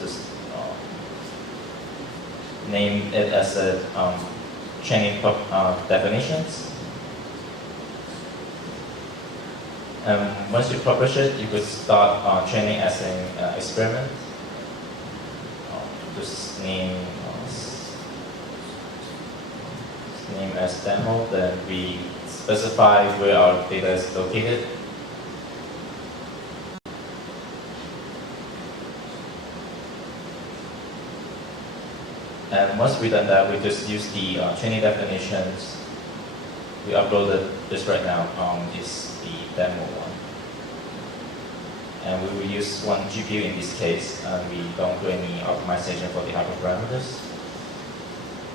Just name it as a training definitions. And once you publish it, you could start training as an experiment. Just name as demo. Then we specify where our data is located. And once we've done that, we just use the training definitions. We uploaded this right now. Is the demo one. And we will use one GPU in this case, and we don't do any optimization for the hyperparameters.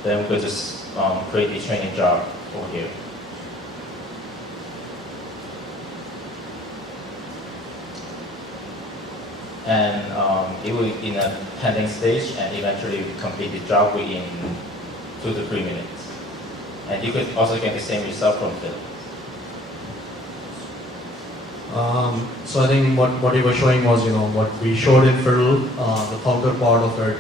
Then we could just create the training job over here. And it will be in a pending stage, and eventually complete the job within 2 to 3 minutes. And you could also get the same result from Fiddle. So I think what you were showing was, what we showed in Fiddle, the counter part of it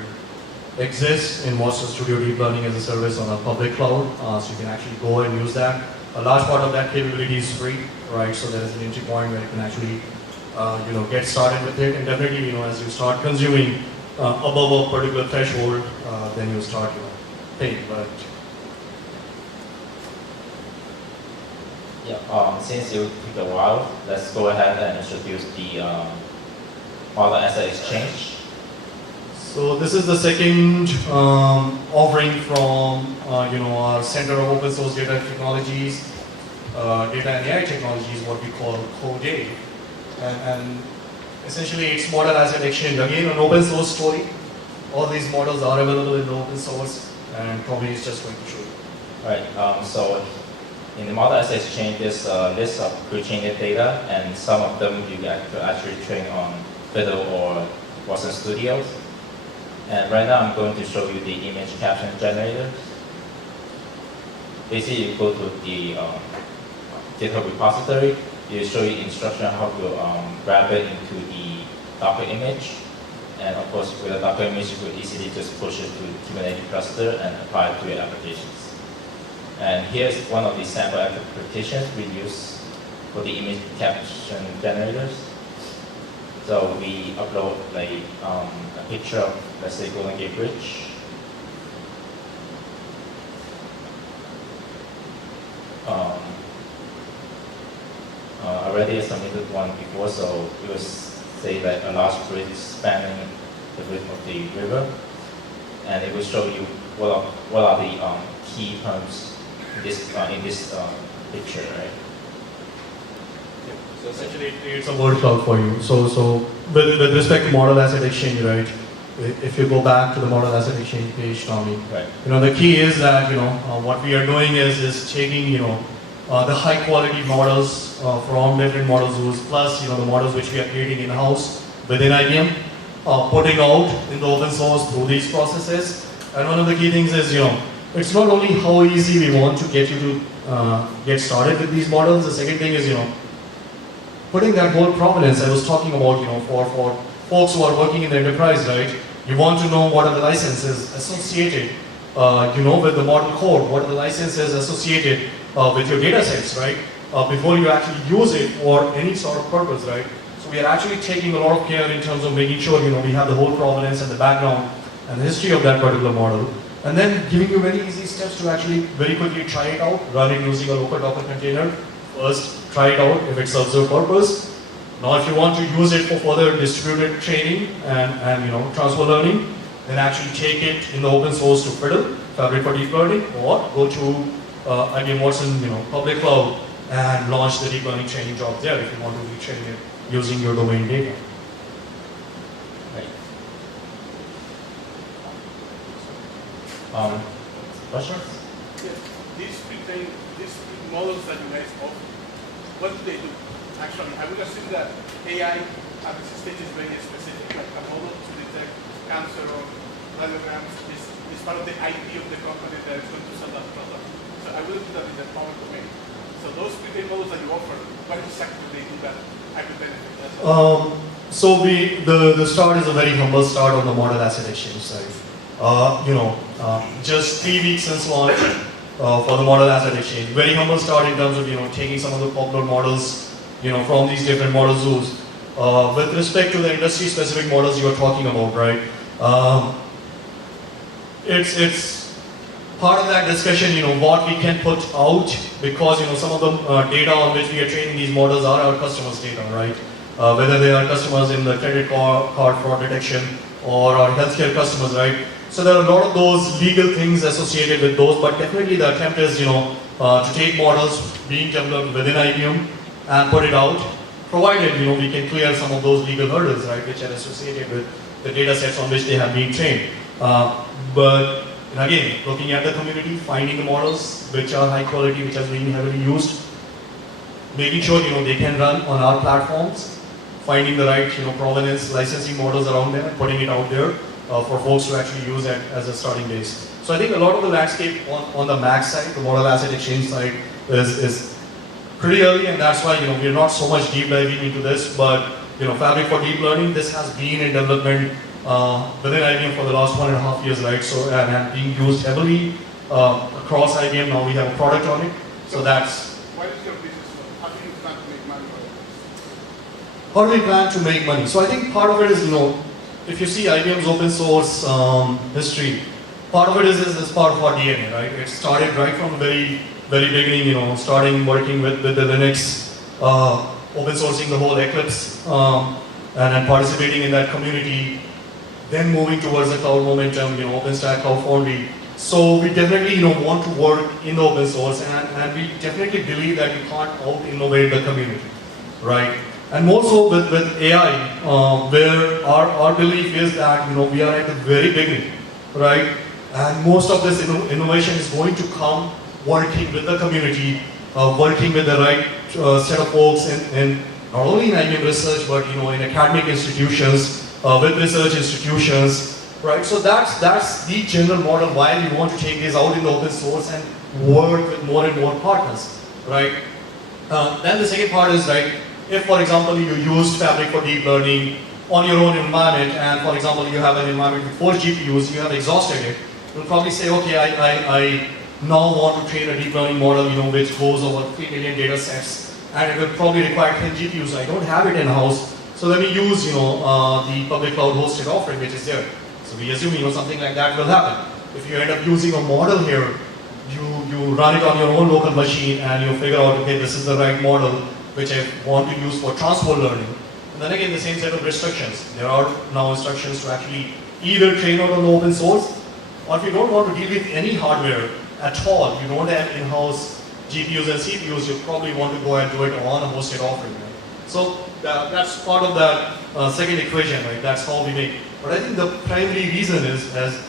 exists in Monster Studio Deep Learning as a service on a public cloud, so you can actually go and use that. A large part of that capability is free, right? So there is an entry point where you can actually, get started with it, and definitely, as you start consuming above a particular threshold, then you start, paying. But Yeah, since it took a while, let's go ahead and introduce the model asset exchange. so this is the second offering from our Center of Open Source Data Technologies, Data and AI Technologies, what we call CODE, and essentially it's model asset exchange. Again, an open source story. All these models are available in the open source, and probably it's just going to show you. Right. So in the model asset exchange, there's a list of pre-trained data, and some of them you get to actually train on Fiddle or Watson Studios. And right now, I'm going to show you the image caption generator. Basically, you go to the GitHub repository. It show you instruction how to wrap it into the Docker image. And of course, with a Docker image, you could easily just push it to Kubernetes cluster and apply it to your applications. And here's one of the sample applications we use for the image caption generators. So we upload like a picture of, let's say, Golden Gate Bridge. I already submitted one before, so it was say like a large bridge spanning the width of the river, and it will show you what are the key terms in this picture, right? So essentially, it creates a word cloud for you. So with respect to model asset exchange, right? If you go back to the model asset exchange page, Tommy, Right. the key is that what we are doing is taking the high quality models from different model zoos, plus the models which we are creating in house within IBM, putting out in the open source through these processes. And one of the key things is it's not only how easy we want to get you to get started with these models. The second thing is putting that whole provenance I was talking about, for folks who are working in the enterprise, right? You want to know what are the licenses associated, with the model code, what are the licenses associated with your data sets, right? Before you actually use it for any sort of purpose, right? So we are actually taking a lot of care in terms of making sure, we have the whole provenance and the background and the history of that particular model. And then giving you very easy steps to actually very quickly try it out, run it using a local Docker container. First, try it out if it serves your purpose. Now, if you want to use it for further distributed training and transfer learning, then actually take it in the open source to Fiddle, Fabric for Deep Learning, or go to IBM Watson, public cloud, and launch the deep learning training job there if you want to retrain it using your domain data. Right. Questions? Yeah. These models that you guys offer, what do they do? Actually, I would assume that AI at this stage is very specific, like a model to detect cancer or radiograms is part of the IP of the company that is going to sell that product. So I wouldn't do that in the public domain. So those prepaid models that you offer, what exactly do they do that I could benefit? So the start is a very humble start on the model asset exchange side. Just 3 weeks since launch for the model asset exchange. Very humble start in terms of taking some of the popular models from these different model zoos. With respect to the industry specific models you are talking about, right? It's part of that discussion, what we can put out, because some of the data on which we are training these models are our customers' data, right? Whether they are customers in the credit card fraud detection or our healthcare customers, right? So there are a lot of those legal things associated with those, but definitely the attempt is, to take models being developed within IBM and put it out, provided, we can clear some of those legal hurdles, right, which are associated with the data sets on which they have been trained. But again, looking at the community, finding the models which are high quality, which are being heavily used, making sure, they can run on our platforms, finding the right, provenance licensing models around them, putting it out there, for folks to actually use it as a starting base. So I think a lot of the landscape on the Mac side, the model asset exchange side, is pretty early, and that's why we're not so much deep diving into this. But Fabric for deep learning, this has been in development within IBM for the last 1.5 years, right? So and being used heavily across IBM. Now we have a product on it. So that's. What is your business model? How do you plan to make money out of this? How do we plan to make money? So I think part of it is, if you see IBM's open source history, part of it is part of our DNA, right? It started right from the very beginning, starting working with the Linux, open sourcing the whole Eclipse, and then participating in that community, then moving towards the cloud momentum, OpenStack, Cloud Foundry. So we definitely, want to work in the open source, and we definitely believe that you can't out-innovate the community, right? And more so with AI, where our belief is that, we are at the very beginning, right? And most of this innovation is going to come working with the community, working with the right set of folks in not only in IBM research, but in academic institutions, with research institutions, right? So that's the general model why we want to take this out in the open source and work with more and more partners, right? Then the second part is, right, if for example you used Fabric for deep learning on your own environment, and for example you have an environment with 4 GPUs, you have exhausted it, you'll probably say, okay, I now want to train a deep learning model, which goes over 3 million data sets, and it will probably require 10 GPUs. I don't have it in-house, so let me use, the public cloud hosted offering which is there. So we assume, something like that will happen. If you end up using a model here, you run it on your own local machine, and you figure out, okay, this is the right model which I want to use for transport learning. And then again, the same set of restrictions. There are now instructions to actually either train out on the open source, or if you don't want to deal with any hardware at all, you don't have in-house GPUs and CPUs, you probably want to go and do it on a hosted offering. Right? So that's part of that second equation, right? That's how we make. But I think the primary reason is as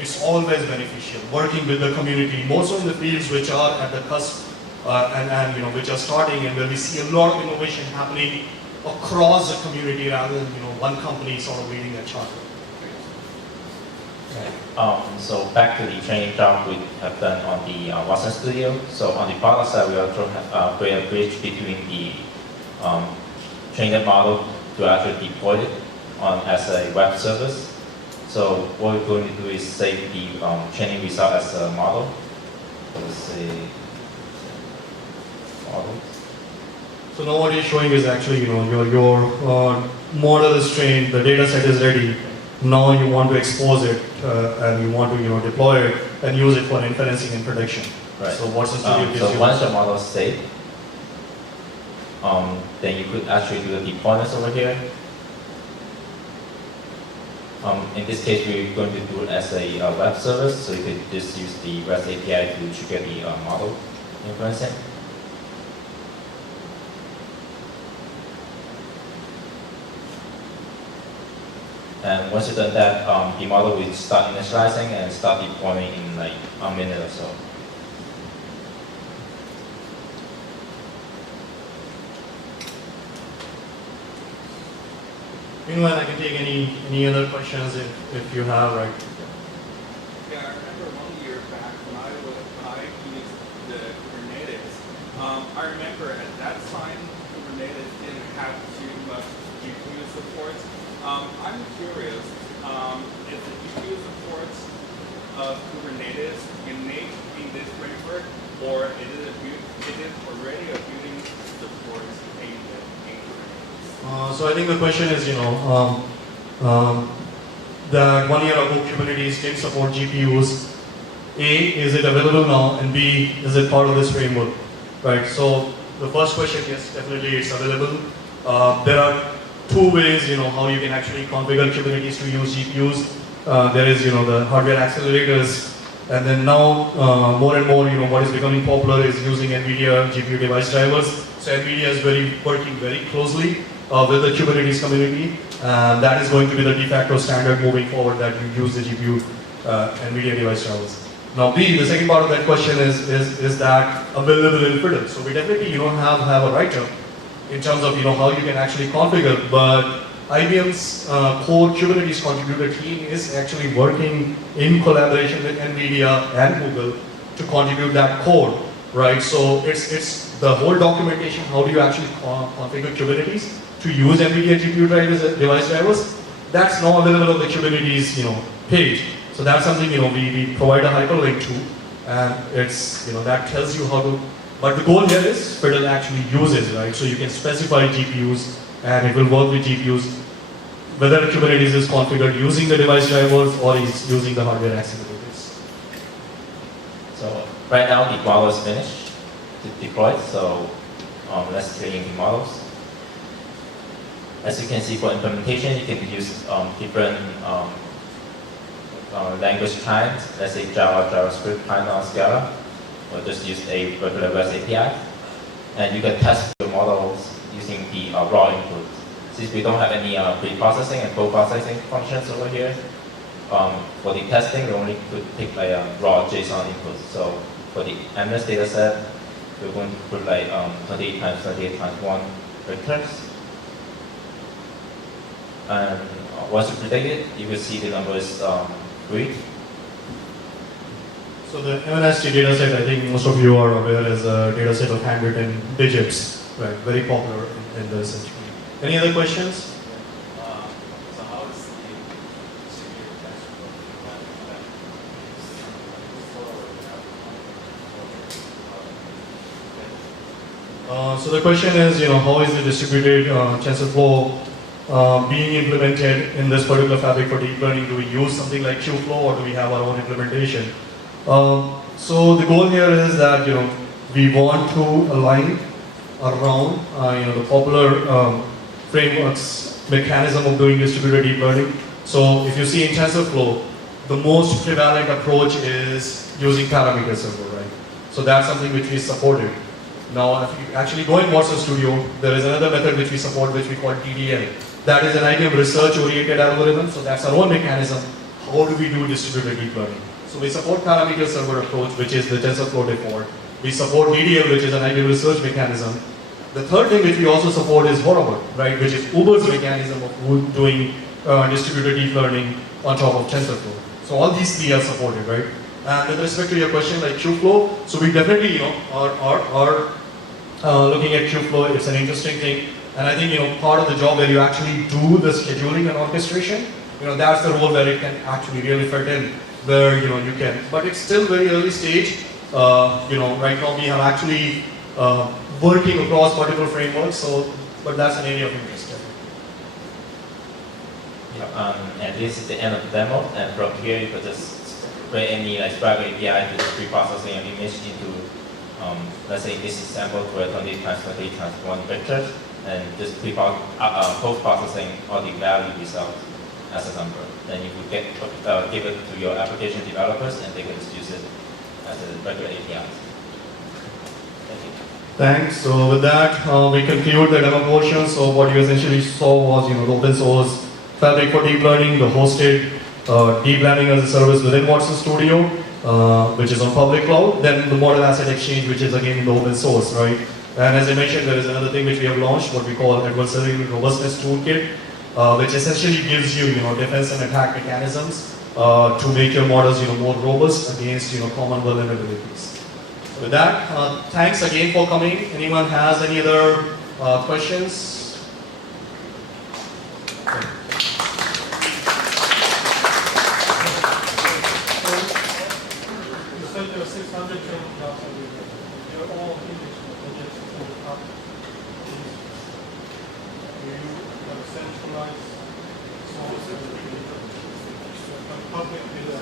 it's always beneficial working with the community, more so in the fields which are at the cusp and which are starting, and where we see a lot of innovation happening across the community rather than one company sort of leading that charter. So back to the training job we have done on the Watson Studio. So on the product side, we also have create a bridge between the trained model to actually deploy it as a web service. So what we're going to do is save the training result as a model. Let's see, model. So now what you're showing is actually, your model is trained, the data set is ready. Now you want to expose it and you want to, deploy it and use it for inferencing and prediction. Right. So what's the studio gives so you? once the model is saved, then you could actually do the deployments over here. In this case, we're going to do it as a web service, so you could just use the REST API to trigger the model inferencing. And once you've done that, the model will start initializing and start deploying in like a minute or so. Meanwhile, I can take any other questions if you have, right? Yeah, I remember 1 year back when I used the Kubernetes. I remember at that time Kubernetes didn't have too much GPU support. I'm curious, is the GPU support of Kubernetes unique in this framework, or is it already a building support in Kubernetes? So I think the question is, that 1 year ago Kubernetes didn't support GPUs. A, is it available now? And B, is it part of this framework? Right. So the first question, yes, definitely it's available. There are 2 ways, how you can actually configure Kubernetes to use GPUs. There is, the hardware accelerators, and then now more and more, what is becoming popular is using NVIDIA GPU device drivers. So NVIDIA is working very closely with the Kubernetes community, and that is going to be the de facto standard moving forward, that you use the GPU NVIDIA device drivers. Now B, the second part of that question is that available in fiddle. So we definitely have a write-up in terms of how you can actually configure, but IBM's core Kubernetes contributor team is actually working in collaboration with NVIDIA and Google to contribute that code, right? So it's the whole documentation, how do you actually configure Kubernetes to use NVIDIA GPU drivers, device drivers, that's now available on the Kubernetes, page. So that's something, we provide a hyperlink to, and it's, that tells you how to, but the goal here is FfDL actually uses, right? So you can specify GPUs, and it will work with GPUs, whether Kubernetes is configured using the device drivers or is using the hardware accelerators. So right now the model is finished, deployed, so let's train the models. As you can see for implementation, you can use different language clients, let's say Java, JavaScript client on Scala, or just use a regular REST API. And you can test your models using the raw input. Since we don't have any pre-processing and post-processing functions over here, for the testing, we only could pick like raw JSON input. So for the Animesh dataset, we're going to put like 28 times 28 times 1 vectors. And once you predict it, you will see the numbers read. So the MNST dataset, I think most of you are aware, is a dataset of handwritten digits, right? Very popular in the research. Any other questions? So how is the distributed test So the question is, how is the distributed TensorFlow being implemented in this particular fabric for deep learning? Do we use something like Qflow, or do we have our own implementation? So the goal here is that we want to align around the popular frameworks mechanism of doing distributed deep learning. So if you see in TensorFlow, the most prevalent approach is using parameter server, right? So that's something which we supported. Now, if you actually go in Watson Studio, there is another method which we support, which we call TDL. That is an IBM research-oriented algorithm. So that's our own mechanism. How do we do distributed deep learning? So we support parameter server approach, which is the TensorFlow default. We support DDL, which is an IBM research mechanism. The third thing which we also support is Horowitz, right, which is Uber's mechanism of doing distributed deep learning on top of TensorFlow. So all these three are supported, right? And with respect to your question, like Qflow, so we definitely, are looking at Qflow. It's an interesting thing, and I think part of the job where you actually do the scheduling and orchestration, that's the role where it can actually really fit in, where you can. But it's still very early stage. Right now we have actually working across multiple frameworks. So, but that's an area of interest. And this is the end of the demo. And from here, you could just create any private API to pre-processing an image into, let's say this is sample for 20 times 20 times 1 vectors, and just post-processing all the value results as a number. Then you could give it to your application developers, and they can just use it as a regular API. Thank you. Thanks. So with that, we conclude the demo portion. So what you essentially saw was, the open source fabric for deep learning, the hosted deep learning as a service within Watson Studio, which is on public cloud. Then the model asset exchange, which is again in the open source, right? And as I mentioned, there is another thing which we have launched, what we call adversarial robustness toolkit, which essentially gives you, defense and attack mechanisms to make your models, more robust against, common vulnerabilities. With that, thanks again for coming. Anyone has any other questions? You said there were 600 training jobs every day. They're all English, but they're just from the top. Do you have a centralized source of the public data?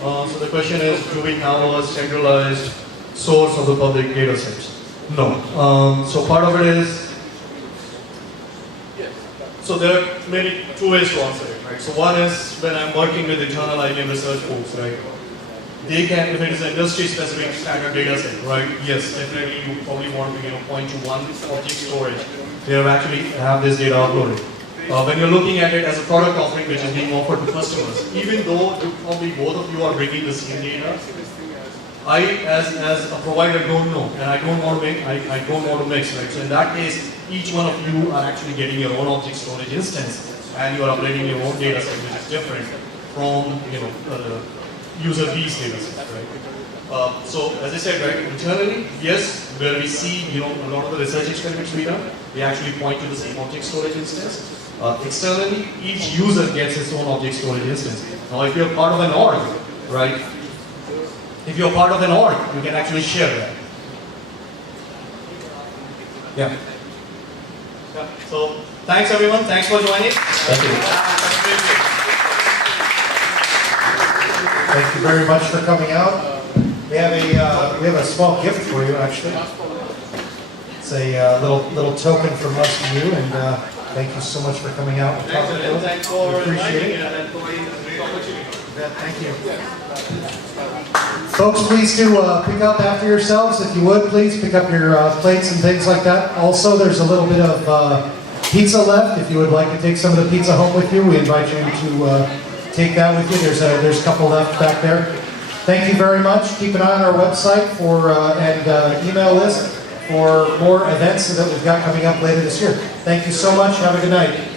So the question is, do we have a centralized source of the public data sets? No. So part of it is, so there are maybe two ways to answer it, right? So one is when I'm working with internal IBM research folks, right? They can, if it is an industry-specific standard data set, right? Yes, definitely you probably want to, point to one object storage. They actually have this data uploaded. When you're looking at it as a product offering which is being offered to customers, even though you probably both of you are bringing the same data, I, as a provider, don't know, and I don't want to mix, right? So in that case, each one of you are actually getting your own object storage instance, and you are uploading your own data set, which is different from, user B's data set, right? So as I said, right, internally, yes, where we see, a lot of the research experiments we done, we actually point to the same object storage instance. Externally, each user gets his own object storage instance. Now, if you're part of an org, right? If you're part of an org, you can actually share that. Yeah. So, thanks everyone. Thanks for joining. Thank you. Thank you very much for coming out. We have a small gift for you, actually. It's a little token from us to you, and thank you so much for coming out and talking to us. Thanks for We appreciate inviting it. me and providing this great opportunity. Thank you. Folks, please do pick up after yourselves. If you would, please pick up your plates and things like that. Also, there's a little bit of pizza left. If you would like to take some of the pizza home with you, we invite you to take that with you. There's a couple left back there. Thank you very much. Keep an eye on our website and email list for more events that we've got coming up later this year. Thank you so much. Have a good night.